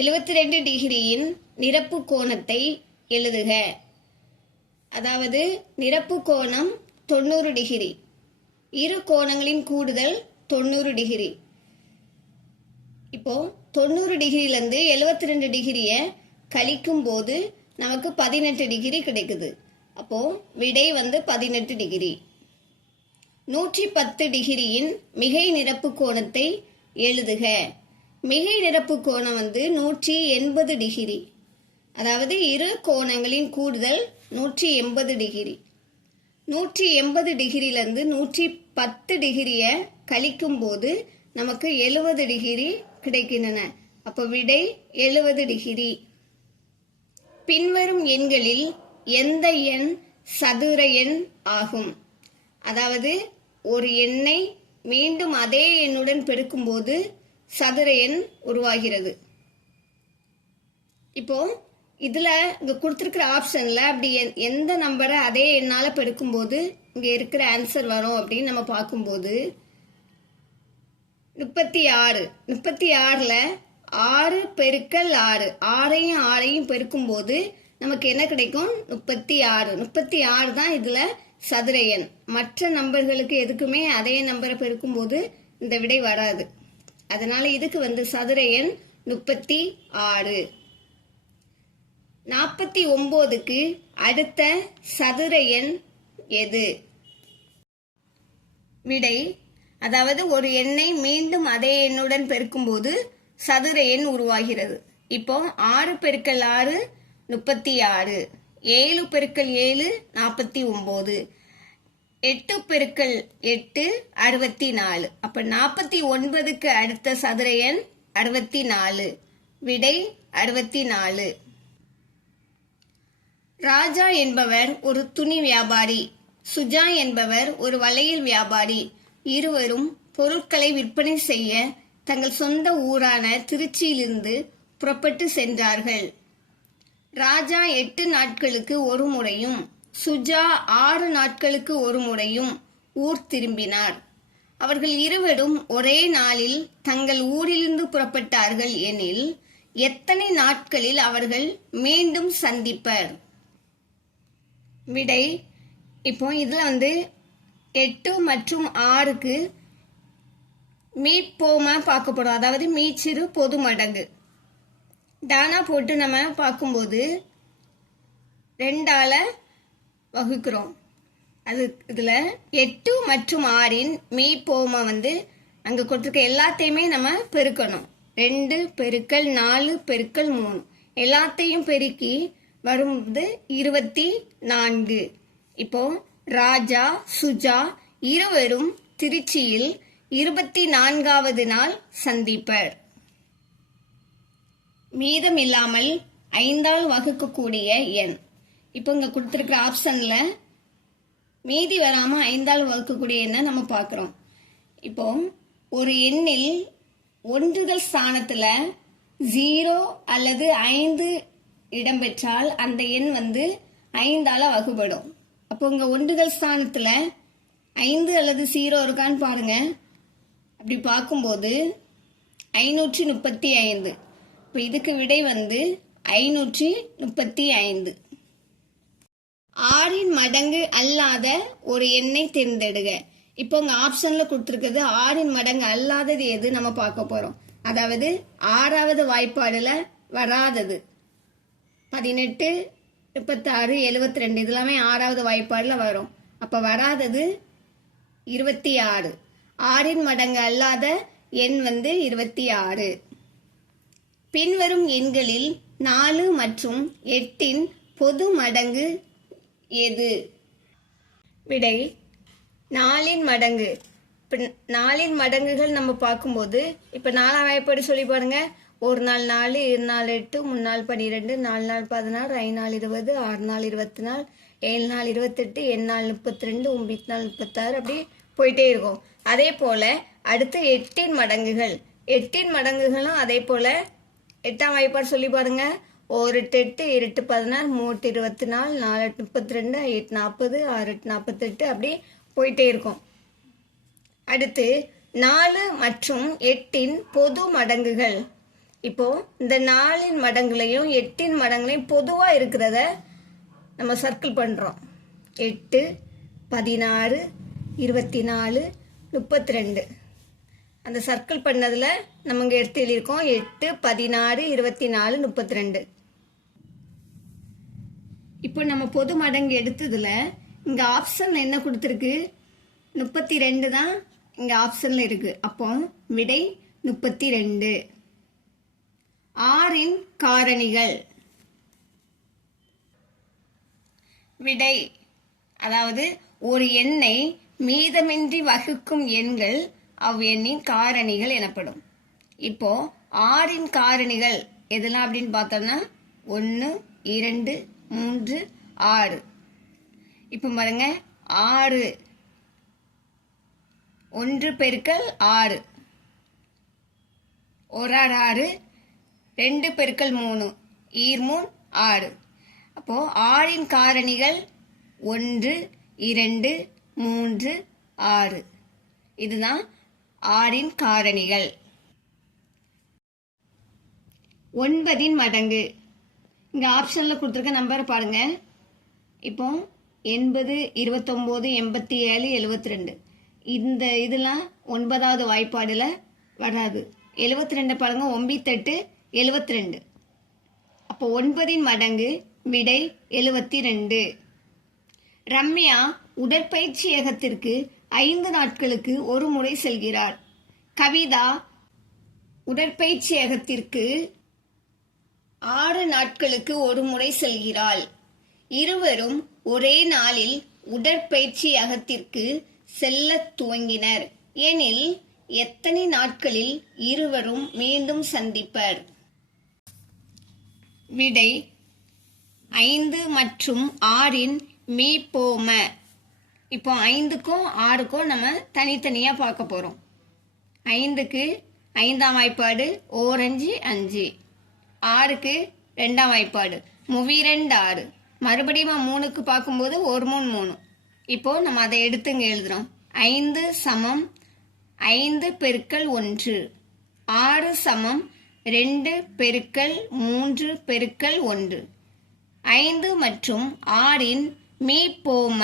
72 டிகிரியின் நிரப்பு கோணத்தை எழுதுக. அதாவது நிரப்பு கோணம் 90 டிகிரி. இரு கோணங்களின் கூடுதல் 90 டிகிரி. இப்போ 90 டிகிரியிலிருந்து 72 டிகிரியை கழிக்கும் போது நமக்கு 18 டிகிரி கிடைக்குது. அப்போ விடை 18 டிகிரி. 110 டிகிரியின் மிகை நிரப்பு கோணத்தை எழுதுக. மிகை நிரப்பு கோணம் 180 டிகிரி. அதாவது இரு கோணங்களின் கூடுதல் 180 டிகிரி. 180 டிகிரியிலிருந்து 110 டிகிரியை கழிக்கும் போது நமக்கு 70 டிகிரி கிடைக்கின்றன. அப்போ விடை 70 டிகிரி. பின்வரும் எண்களில் எந்த எண் சதுர எண் ஆகும்? அதாவது ஒரு எண்ணை மீண்டும் அதே எண்ணுடன் பெருக்கும்போது சதுர எண் உருவாகிறது. இப்போ இதுல இங்க கொடுத்திருக்கிற ஆப்ஷன்ல அப்படி எந்த நம்பரை அதே எண்ணால பெருக்கும்போது இங்க இருக்கிற ஆன்சர் வரும் அப்படின்னு நம்ம பார்க்கும்போது 36. 36ல 6 பெருக்கல் 6, 6ஐயும் 6ஐயும் பெருக்கும் போது நமக்கு என்ன கிடைக்கும்? 36. 36 தான் இதுல சதுர எண். மற்ற நம்பர்களுக்கு எதுக்குமே அதே நம்பரை பெருக்கும் போது இந்த விடை வராது. அதனால இதுக்கு சதுர எண் 36. 49க்கு அடுத்த சதுர எண் எது? விடை: அதாவது ஒரு எண்ணை மீண்டும் அதே எண்ணுடன் பெருக்கும்போது சதுர எண் உருவாகிறது. இப்போ 6 பெருக்கல் 6 36, 7 பெருக்கல் 7 49, 8 பெருக்கல் 8 64. அப்ப 49க்கு அடுத்த சதுர எண் 64. விடை 64. ராஜா என்பவர் ஒரு துணி வியாபாரி. சுஜா என்பவர் ஒரு வளையல் வியாபாரி. இருவரும் பொருட்களை விற்பனை செய்ய தங்கள் சொந்த ஊரான திருச்சியிலிருந்து புறப்பட்டு சென்றார்கள். ராஜா 8 நாட்களுக்கு ஒரு முறையும் சுஜா 6 நாட்களுக்கு ஒரு முறையும் ஊர் திரும்பினார். அவர்கள் இருவரும் ஒரே நாளில் தங்கள் ஊரிலிருந்து புறப்பட்டார்கள் எனில் எத்தனை நாட்களில் அவர்கள் மீண்டும் சந்திப்பர்? விடை. இப்போ இதுல 8 மற்றும் 6க்கு மீட்போமா பார்க்க போறோம். அதாவது மீச்சிறு பொது மடங்கு டானா போட்டு நம்ம பார்க்கும்போது 2ஆல வகுக்கிறோம். அது இதுல 8 மற்றும் 6ன் மீப்போமா அங்க கொடுத்துருக்க எல்லாத்தையுமே நம்ம பெருக்கணும். 2 பெருக்கல் 4 பெருக்கல் 3 எல்லாத்தையும் பெருக்கி வரும்போது 24. இப்போ ராஜா சுஜா இருவரும் திருச்சியில் 24வது நாள் சந்திப்பர். மீதம் இல்லாமல் 5ஆல் வகுக்கக்கூடிய எண். இப்போ இங்க கொடுத்திருக்கிற ஆப்ஷன்ல மீதி வராம 5ஆல் வகுக்கக்கூடிய எண்ணை நம்ம பார்க்கிறோம். இப்போ ஒரு எண்ணில் ஒன்றுகள் ஸ்தானத்துல 0 அல்லது 5 இடம்பெற்றால் அந்த எண் 5ஆல வகுப்படும். அப்போ இங்க ஒன்றுகள் ஸ்தானத்துல 5 அல்லது 0 இருக்கான்னு பாருங்க. அப்படி பார்க்கும்போது 535. இப்போ இதுக்கு விடை 535. 6ன் மடங்கு அல்லாத ஒரு எண்ணை தேர்ந்தெடுக. இப்போ உங்க ஆப்ஷன்ல கொடுத்துருக்கிறது 6ன் மடங்கு அல்லாதது எது நம்ம பார்க்க போறோம். அதாவது 6வது வாய்ப்பாடுல வராதது 18, 36, 72 இதெல்லாமே 6வது வாய்ப்பாடுல வரும். அப்ப வராதது 26. 6ன் மடங்கு அல்லாத எண் 26. பின்வரும் எண்களில் 4 மற்றும் 8ன் பொது மடங்கு எது? விடை. 4ன் மடங்கு. இப்போ 4ன் மடங்குகள் நம்ம பார்க்கும்போது இப்போ 4ஆம் வாய்ப்பாடு சொல்லி பாருங்க. 1 நாள் 4, 2 நாள் 8, 3 நாள் 12, 4 நாள் 16, 5 நாள் 20, 6 நாள் 24, 7 நாள் 28, 8 நாள் 32, 9 நாள் 36 அப்படி போயிட்டே இருக்கும். அதே போல அடுத்து 8ன் மடங்குகள். 8ன் மடங்குகளும் அதே போல 8ஆம் வாய்ப்பாடு சொல்லி பாருங்க. 1 8 2 8 16, 3 24, 4 32, 8 40, 6 48 அப்படி போயிட்டே இருக்கும். அடுத்து 4 மற்றும் 8ன் பொது மடங்குகள். இப்போ இந்த 4ன் மடங்குலையும் 8ன் மடங்குலையும் பொதுவா இருக்கிறத நம்ம சர்க்கிள் பண்றோம். 8, 16, 24, 32 அந்த சர்க்கிள் பண்ணதுல நம்ம இங்க எடுத்து எழுதியிருக்கோம். 8, 16, 24, 32. இப்போ நம்ம பொது மடங்கு எடுத்ததுல இங்க ஆப்ஷன்ல என்ன கொடுத்திருக்கு? 32 தான் இங்க ஆப்ஷன்ல இருக்கு. அப்போ விடை 32. 6ன் காரணிகள். விடை. அதாவது ஒரு எண்ணை மீதமின்றி வகுக்கும் எண்கள் அவ்வெண்ணின் காரணிகள் எனப்படும். இப்போ 6ன் காரணிகள் எதெல்லாம் அப்படின்னு பார்த்தோம்னா 1, 2, 3, 6. இப்போ பாருங்க 6 1 பெருக்கல் 6 1 6, 2 பெருக்கல் 3 3 6. அப்போ 6ன் காரணிகள் 1, 2, 3, 6. இதுதான் 6ன் காரணிகள். 9ன் மடங்கு. இங்க ஆப்ஷன்ல கொடுத்துருக்க நம்பர் பாருங்க. இப்போ 80, 29, 87, 72 இந்த இதெல்லாம் 9வது வாய்ப்பாடுல வராது. 72 பாருங்க. 9 8, 72. அப்போ 9ன் மடங்கு விடை 72. ரம்யா உடற்பயிற்சியகத்திற்கு 5 நாட்களுக்கு ஒரு முறை செல்கிறார். கவிதா உடற்பயிற்சியகத்திற்கு 6 நாட்களுக்கு ஒரு முறை செல்கிறாள். இருவரும் ஒரே நாளில் உடற்பயிற்சியகத்திற்கு செல்ல துவங்கினர் எனில் எத்தனை நாட்களில் இருவரும் மீண்டும் சந்திப்பர்? விடை. 5 மற்றும் 6ன் மீப்போம. இப்போ 5க்கும் 6க்கும் நம்ம தனித்தனியாக பார்க்க போகிறோம். 5க்கு 5ஆம் வாய்ப்பாடு ஓரஞ்சு 5, 6க்கு 2ஆம் வாய்ப்பாடு 3 6, மறுபடியும் 3க்கு பார்க்கும்போது 1 3 3. இப்போ நம்ம அதை எடுத்து இங்கே எழுதுகிறோம். 5 சமம் 5 பெருக்கல் 1, 6 சமம் 2 பெருக்கல் 3 பெருக்கல் 1. 5 மற்றும் 6இன் மீப்போம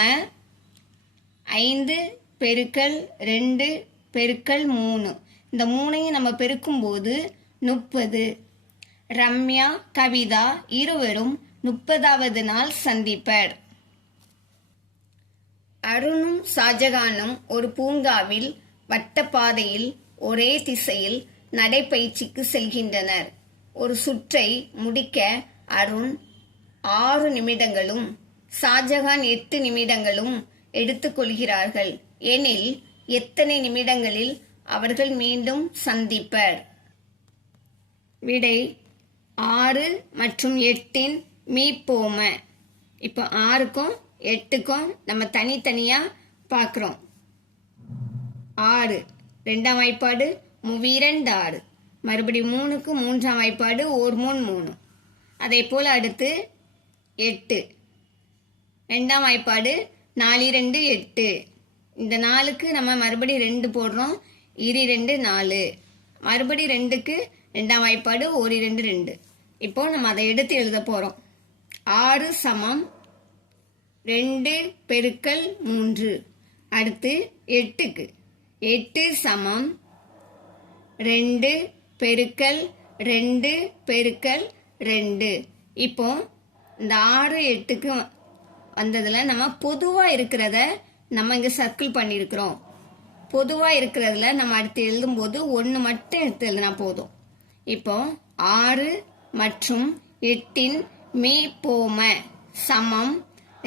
5 பெருக்கல் 2 பெருக்கல் 3. இந்த 3ஐயும் நம்ம பெருக்கும்போது 30. ரம்யா கவிதா இருவரும் 30வது நாள் சந்திப்பர். அருணும் ஷாஜகானும் ஒரு பூங்காவில் வட்டப்பாதையில் ஒரே திசையில் நடைப்பயிற்சிக்கு செல்கின்றனர். ஒரு சுற்றை முடிக்க அருண் 6 நிமிடங்களும் ஷாஜகான் 8 நிமிடங்களும் எடுத்துக்கொள்கிறார்கள் எனில் எத்தனை நிமிடங்களில் அவர்கள் மீண்டும் சந்திப்பர்? விடை 6 மற்றும் 8இன் மீப்போம. இப்போ 6க்கும் 8க்கும் நம்ம தனித்தனியாக பார்க்குறோம். 6 2ஆம் வாய்ப்பாடு 3 6, மறுபடியும் 3க்கு 3ஆம் வாய்ப்பாடு 1 3 3. அதே போல் அடுத்து 8 2ஆம் வாய்ப்பாடு 4 2 8. இந்த 4க்கு நம்ம மறுபடியும் 2 போடுறோம். 2 2 4, மறுபடி 2க்கு 2ஆம் வாய்ப்பாடு 1 2 2. இப்போ நம்ம அதை எடுத்து எழுத போகிறோம். 6 சமம் 2 பெருக்கல் 3. அடுத்து 8க்கு 8 சமம் 2 பெருக்கல் 2 பெருக்கல் 2. இப்போ இந்த 6 8க்கு வந்ததில் நம்ம பொதுவாக இருக்கிறத நம்ம இங்கே சர்க்கிள் பண்ணியிருக்கிறோம். பொதுவாக இருக்கிறதுல நம்ம அடுத்து எழுதும்போது 1 மட்டும் எடுத்து எழுதினா போதும். இப்போ 6 மற்றும் 8இன் மீப்போம சமம்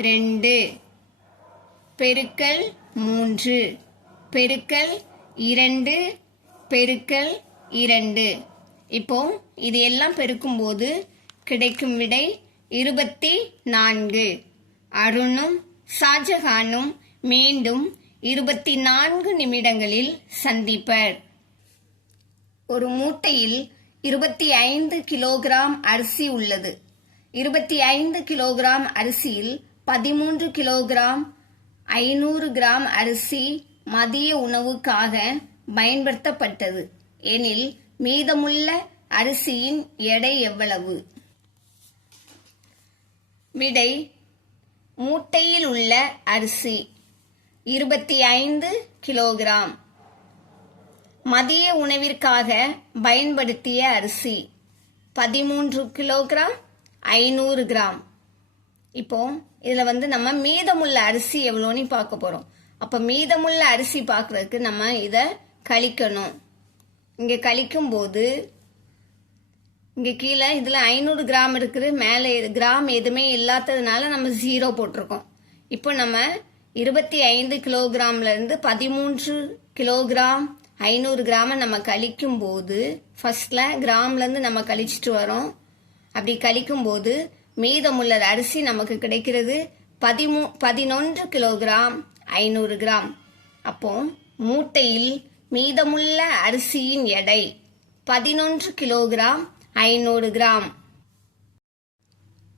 2 பெருக்கல் 3 பெருக்கல் 2 பெருக்கல் 2. இப்போ இது எல்லாம் பெருக்கும்போது கிடைக்கும் விடை 24. அருணும் ஷாஜகானும் மீண்டும் 24 நிமிடங்களில் சந்திப்பர். ஒரு மூட்டையில் 25 கிலோகிராம் அரிசி உள்ளது. 25 கிலோகிராம் அரிசியில் 13 கிலோகிராம் 500 கிராம் அரிசி மதிய உணவுக்காக பயன்படுத்தப்பட்டது எனில் மீதமுள்ள அரிசியின் எடை எவ்வளவு? விடை மூட்டையில் உள்ள அரிசி 25 கிலோகிராம். மதிய உணவிற்காக பயன்படுத்திய அரிசி 13 கிலோகிராம் 500 கிராம். இப்போ இதில் நம்ம மீதமுள்ள அரிசி எவ்வளோன்னு பார்க்க போகிறோம். அப்போ மீதமுள்ள அரிசி பார்க்குறதுக்கு நம்ம இதை கழிக்கணும். இங்கே கழிக்கும்போது இங்கே கீழே இதில் 500 கிராம் இருக்குது, மேலே கிராம் எதுவுமே இல்லாததுனால நம்ம 0 போட்டிருக்கோம். இப்போ நம்ம 25 கிலோகிராம்லேருந்து 13 கிலோகிராம் 500 கிராமை நம்ம கழிக்கும்போது ஃபர்ஸ்டில் கிராம்லேருந்து நம்ம கழிச்சிட்டு வரோம். அப்படி கழிக்கும்போது மீதமுள்ள அரிசி நமக்கு கிடைக்கிறது 11 கிலோகிராம் 500 கிராம். அப்போ மூட்டையில் மீதமுள்ள அரிசியின் எடை 11 கிலோகிராம் 500 கிராம்.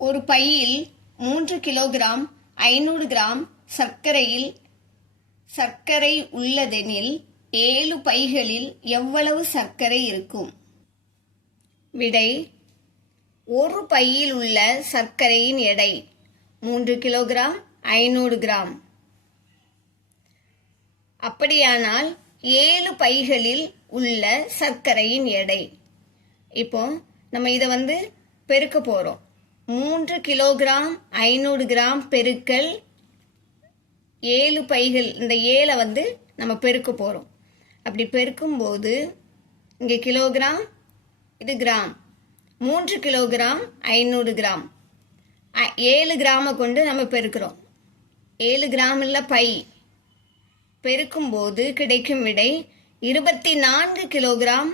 ஒரு பையில் 3 கிலோகிராம் 500 கிராம் சர்க்கரை உள்ளதெனில் 7 பைகளில் எவ்வளவு சர்க்கரை இருக்கும்? விடை ஒரு பையில் உள்ள சர்க்கரையின் எடை 3 கிலோகிராம் 500 கிராம். அப்படியானால் 7 பைகளில் உள்ள சர்க்கரையின் எடை. இப்போ நம்ம இதை பெருக்க போகிறோம். 3 கிலோகிராம் 500 கிராம் பெருக்கல் 7 பைகள். இந்த 7 நம்ம பெருக்க போகிறோம். அப்படி பெருக்கும்போது இங்கே கிலோகிராம், இது கிராம். 3 கிலோகிராம் 500 கிராம் 7 கிராமை கொண்டு நம்ம பெருக்கிறோம். 7 கிராம் இல்லை பை. பெருக்கும்போது கிடைக்கும் விடை 24 கிலோகிராம்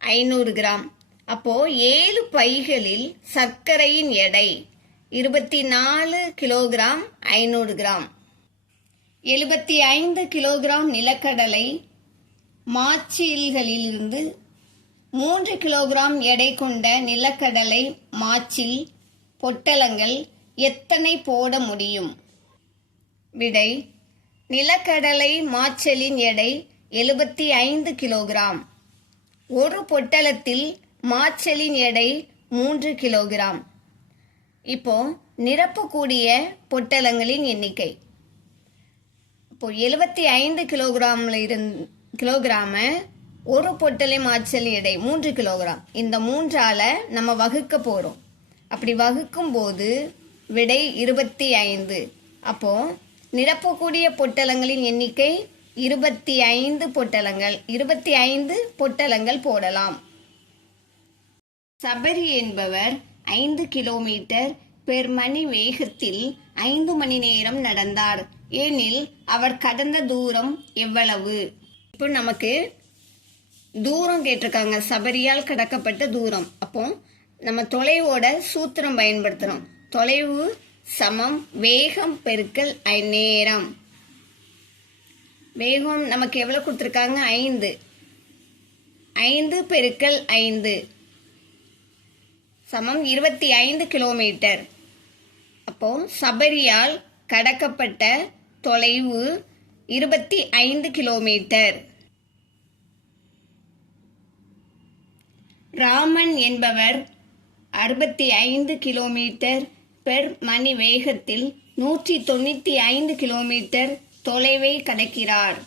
500 கிராம். அப்போ 7 பைகளில் சர்க்கரையின் எடை 24 கிலோகிராம் 500 கிராம். 75 கிலோகிராம் நிலக்கடலை மாச்சில்களிலிருந்து 3 கிலோகிராம் எடை கொண்ட நிலக்கடலை மாச்சில் பொட்டலங்கள் எத்தனை போட முடியும்? விடை: நிலக்கடலை மாச்சலின் எடை 75 கிலோகிராம். ஒரு பொட்டலத்தில் மாச்சலின் எடை 3 கிலோகிராம். இப்போ நிரப்பக்கூடிய பொட்டலங்களின் எண்ணிக்கை. இப்போ 75 கிலோகிராம ஒரு பொட்டலை மாச்சல் எடை 3 கிலோகிராம். இந்த 3ஆல நம்ம வகுக்க போறோம். அப்படி வகுக்கும் போது விடை 25. அப்போ நிரப்பக்கூடிய பொட்டலங்களின் எண்ணிக்கை 25 பொட்டலங்கள். 25 பொட்டலங்கள் போடலாம். சபரி என்பவர் 5 கிலோமீட்டர் பெர் மணி வேகத்தில் 5 மணி நேரம் நடந்தார் எனில் அவர் கடந்த தூரம் எவ்வளவு? இப்போ நமக்கு தூரம் கேட்டிருக்காங்க, சபரியால் கடக்கப்பட்ட தூரம். அப்போ நம்ம தொலைவோட சூத்திரம் பயன்படுத்துறோம். தொலைவு சமம் வேகம் பெருக்கல் நேரம். வேகம் நமக்கு எவ்வளவு கொடுத்துருக்காங்க? 5. 5 பெருக்கல் 5 சமம் 25 கிலோமீட்டர். அப்போ சபரியால் கடக்கப்பட்ட தொலைவு 25 கிலோமீட்டர். ராமன் என்பவர் 65 கிலோமீட்டர் பெர் மணி வேகத்தில் 195 கிலோமீட்டர் தொலைவை கடக்கிறார்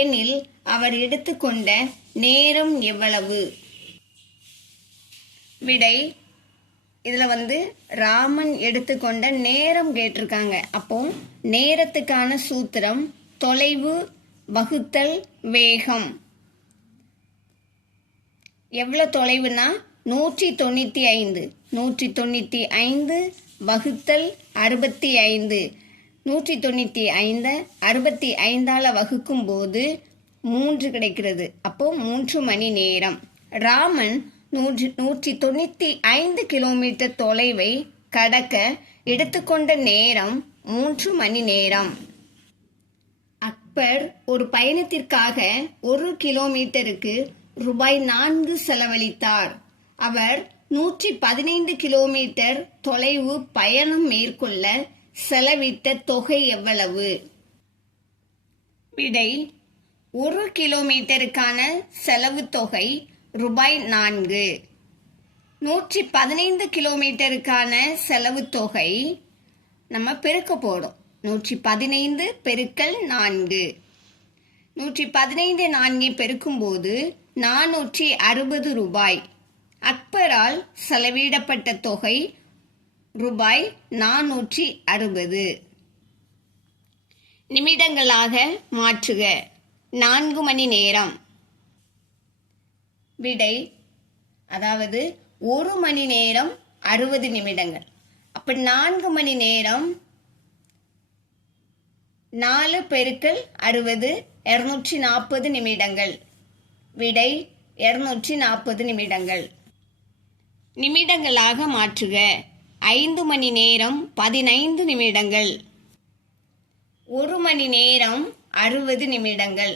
எனில் அவர் எடுத்துக்கொண்ட நேரம் எவ்வளவு? விடை: இதுல ராமன் எடுத்துக்கொண்ட நேரம் கேட்டிருக்காங்க. அப்போ நேரத்துக்கான சூத்திரம் தொலைவு வகுத்தல் வேகம். எவ்வளவு தொலைவுனா 195. 195 வகுத்தல் 65. 195 65ஆல வகுக்கும் போது 3 கிடைக்கிறது. அப்போ 3 மணி நேரம். ராமன் 195 கிலோமீட்டர் தொலைவை கடக்க எடுத்துக்கொண்ட நேரம் 3 மணி நேரம். அக்பர் ஒரு பயணத்திற்காக 1 கிலோமீட்டருக்கு ரூபாய் 4 செலவழித்தார். அவர் 115 கிலோமீட்டர் தொலைவு பயணம் மேற்கொள்ள செலவிட்ட தொகை எவ்வளவு? விடை: 1 கிலோமீட்டருக்கான செலவு தொகை ரூபாய் 4. 115 கிலோமீட்டருக்கான செலவு தொகை நம்ம பெருக்க போடும். 115 பெருக்கல் 4. 115 4 பெருக்கும் போது 460 ரூபாய். அக்பரால் செலவிடப்பட்ட தொகை ரூபாய் 460. நிமிடங்களாக மாற்றுக. 4 மணி நேரம். விடை: அதாவது 1 மணி நேரம் 60 நிமிடங்கள். அப்ப 4 மணி நேரம் 4 பெருக்கல் 60 240 நிமிடங்கள். விடை: 240 நிமிடங்கள். நிமிடங்களாக மாற்றுக. 5 மணி நேரம் 15 நிமிடங்கள். 1 மணி நேரம் 60 நிமிடங்கள்.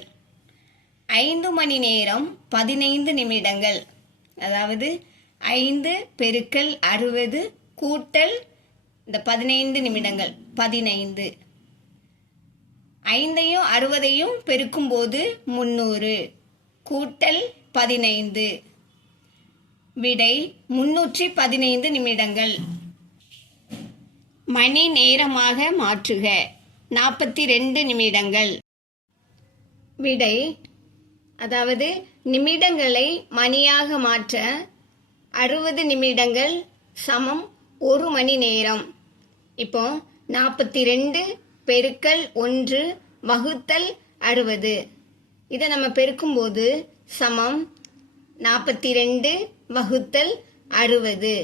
5 மணி நேரம் 15 நிமிடங்கள். அதாவது 5 பெருக்கல் 60 கூட்டல் இந்த 15 நிமிடங்கள் 15. 5ஐயும் 60ஐயும் பெருக்கும் போது 300 கூட்டல் 15. விடை 315 நிமிடங்கள். மணி நேரமாக மாற்றுக. 42 நிமிடங்கள். விடை: அதாவது நிமிடங்களை மணியாக மாற்ற 60 நிமிடங்கள் சமம் 1 மணி நேரம். இப்போ 42 பெருக்கல் 1 வகுத்தல் 60. இதை நம்ம பெருக்கும்போது சமம் 42 வகுத்தல் 60.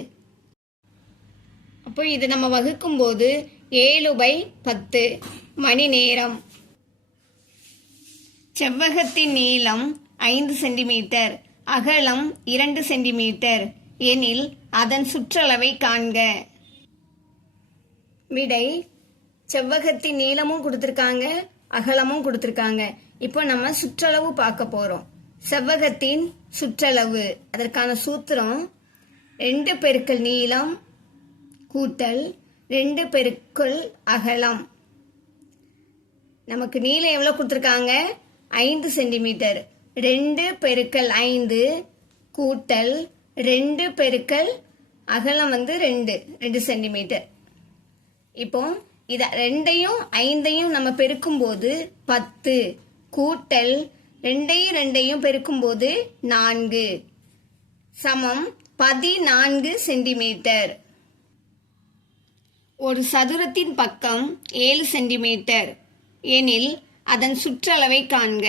அப்போ இது நம்ம வகுக்கும்போது 7/10 மணி நேரம். செவ்வகத்தின் நீளம் 5 சென்டிமீட்டர், அகலம் 2 சென்டிமீட்டர் எனில் அதன் சுற்றளவை காண்க. விடை: செவ்வகத்தின் நீளமும் கொடுத்திருக்காங்க, அகலமும் கொடுத்துருக்காங்க. இப்போ நம்ம சுற்றளவு பார்க்க போறோம். செவ்வகத்தின் சுற்றளவு அதற்கான சூத்திரம் 2 பெருக்கல் நீளம் கூட்டல் 2 பெருக்கல் அகலம். நமக்கு நீளம் எவ்வளோ கொடுத்துருக்காங்க? 5 சென்டிமீட்டர். 2 பெருக்கல் 5 கூட்டல் 2 பெருக்கல் அகலம் 2 சென்டிமீட்டர். இப்போ இத 2ஐயும் 5ஐயும் நம்ம பெருக்கும்போது 10 கூட்டல் 2ஐயும் பெருக்கும்போது 4 சமம் 14 சென்டிமீட்டர். ஒரு சதுரத்தின் பக்கம் 7 சென்டிமீட்டர் எனில் அதன் சுற்றளவை காண்க.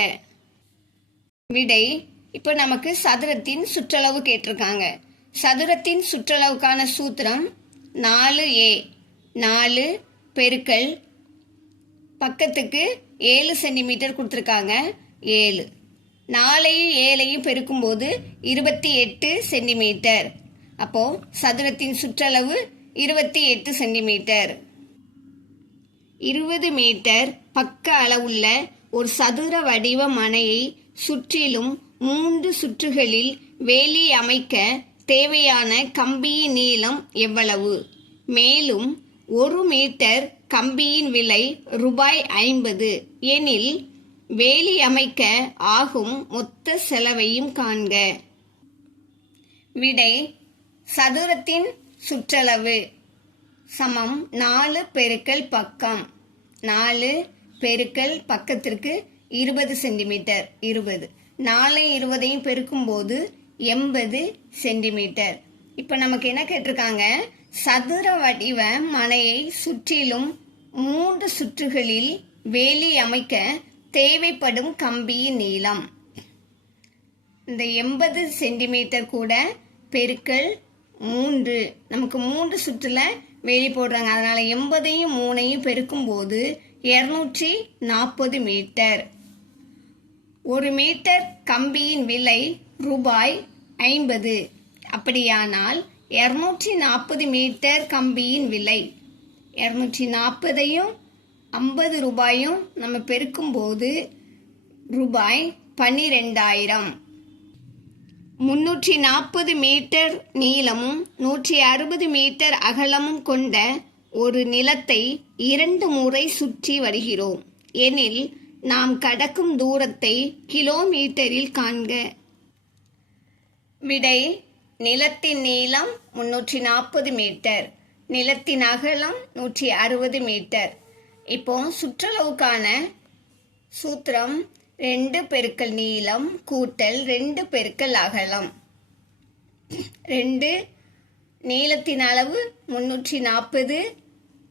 விடை, இப்போ நமக்கு சதுரத்தின் சுற்றளவு கேட்டிருக்காங்க. சதுரத்தின் சுற்றளவுக்கான சூத்திரம் 4a. 4 பெருக்கல் பக்கத்துக்கு 7 சென்டிமீட்டர் கொடுத்துருக்காங்க. 7 4ஐயும் 7ஐயும் பெருக்கும்போது 28 சென்டிமீட்டர். அப்போ சதுரத்தின் சுற்றளவு 28 சென்டிமீட்டர். 20 மீட்டர் பக்க அளவுள்ள ஒரு சதுர வடிவ மனையை சுற்றிலும் 3 சுற்றுகளில் வேலி அமைக்க தேவையான கம்பியின் நீளம் எவ்வளவு? மேலும் 1 மீட்டர் கம்பியின் விலை ரூபாய் 50 எனில் வேலி அமைக்க ஆகும் மொத்த செலவையும் காண்க. விடை, சதுரத்தின் சுற்றளவு சமம் 4 பெருக்கல் பக்கம். 4 பெருக்கல் பக்கத்திற்கு 20 சென்டிமீட்டர். 20 4ஐயும் 20ஐயும் பெருக்கும்போது 80 சென்டிமீட்டர். இப்போ நமக்கு என்ன கேட்டிருக்காங்க? சதுர வடிவ மனையை சுற்றிலும் 3 சுற்றுகளில் வேலி அமைக்க தேவைப்படும் கம்பியின் நீளம். இந்த 80 சென்டிமீட்டர் கூட பெருக்கல் 3, நமக்கு 3 சுற்றுல வேலி போடுறாங்க. அதனால 80ஐயும் 3ஐயும் பெருக்கும்போது 240 மீட்டர். 1 மீட்டர் கம்பியின் விலை ரூபாய் 50. அப்படியானால் 240 மீட்டர் கம்பியின் விலை. 240ஐயும் 50 ரூபாயும் நம்ம பெருக்கும்போது ரூபாய் 12,000. 340 மீட்டர் நீளமும் 160 மீட்டர் அகலமும் கொண்ட ஒரு நிலத்தை 2 முறை சுற்றி வருகிறோம் எனில் நாம் கடக்கும் தூரத்தை கிலோமீட்டரில் காண்க. விடை, நிலத்தின் நீளம் 340 மீட்டர், நிலத்தின் அகலம் 160 மீட்டர். இப்போ சுற்றளவுக்கான சூத்திரம் 2 பெருக்கல் நீளம் கூட்டல் 2 பெருக்கல் அகலம். 2 நீளத்தின் அளவு 340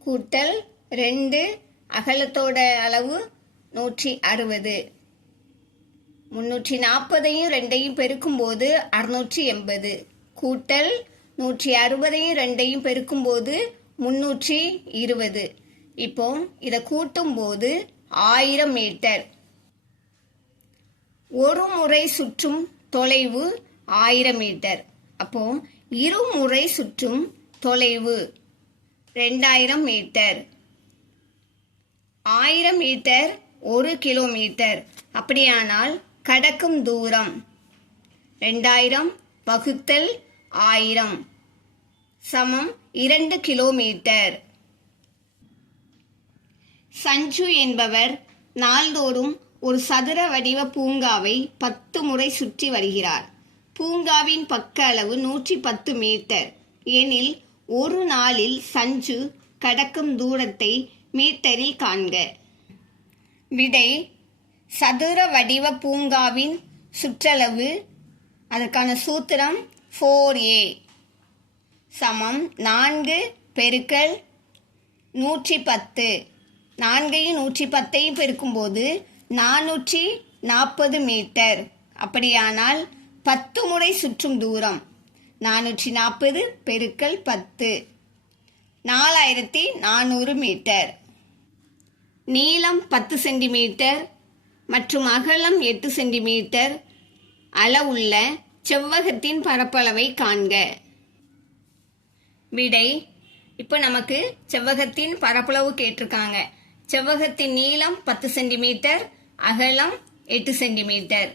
கூட்டல் 2 அகலத்தோட அளவு 160. 340ஐயும் 2ஐயும் பெருக்கும்போது 680 கூட்டல் 160ஐயும் 2ஐயும் பெருக்கும்போது 320. இப்போ இதை கூட்டும்போது 1000 மீட்டர். ஒரு முறை சுற்றும் தொலைவு 1000 மீட்டர். அப்போ இருமுறை சுற்றும் தொலைவு 2000 மீட்டர். 1000 metre 1 kilometre. அப்படியானால் கடக்கும் தூரம் 2000 வகுத்தல் 1000 சமம் 2 கிலோமீட்டர். சஞ்சு என்பவர் நாள்தோறும் ஒரு சதுர வடிவ பூங்காவை 10 முறை சுற்றி வருகிறார். பூங்காவின் பக்க அளவு 110 மீட்டர் எனில் ஒரு நாளில் சஞ்சு கடக்கும் தூரத்தை மீட்டரில் காண்க. விடை, சதுர வடிவ பூங்காவின் சுற்றளவு அதற்கான சூத்திரம் 4a சமம் 4 பெருக்கல் 110. 4ஐயும் 110ஐயும் பெருக்கும்போது 440 மீட்டர். அப்படியானால் 10 முறை சுற்றும் தூரம் 440 பெருக்கல் 10 4400 மீட்டர். நீளம் 10 சென்டிமீட்டர் மற்றும் அகலம் 8 சென்டிமீட்டர் அளவுள்ள செவ்வகத்தின் பரப்பளவை காண்க. விடை, இப்போ நமக்கு செவ்வகத்தின் பரப்பளவு கேட்டிருக்காங்க. செவ்வகத்தின் நீளம் 10 சென்டிமீட்டர், அகலம் 8 சென்டிமீட்டர்.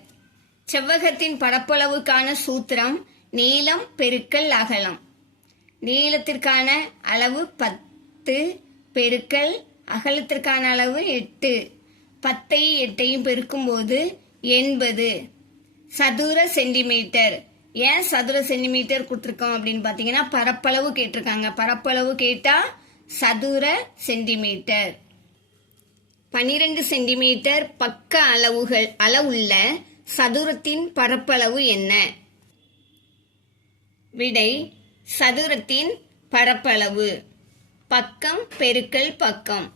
செவ்வகத்தின் பரப்பளவுக்கான சூத்திரம் நீளம் பெருக்கல் அகலம். நீளத்திற்கான அளவு 10 பெருக்கல் அகலத்திற்கான அளவு 8. 10ஐயும் 8ஐயும் பெருக்கும்போது 80 சதுர சென்டிமீட்டர். ஏன் சதுர சென்டிமீட்டர் கொடுத்துருக்கோம் அப்படின்னு பார்த்தீங்கன்னா பரப்பளவு கேட்டிருக்காங்க. பரப்பளவு கேட்டா சதுர சென்டிமீட்டர். 12 சென்டிமீட்டர் பக்க அளவுள்ள சதுரத்தின் பரப்பளவு என்ன? விடை சதுரத்தின் பரப்பளவு பக்கம் பெருக்கல் பக்கம்.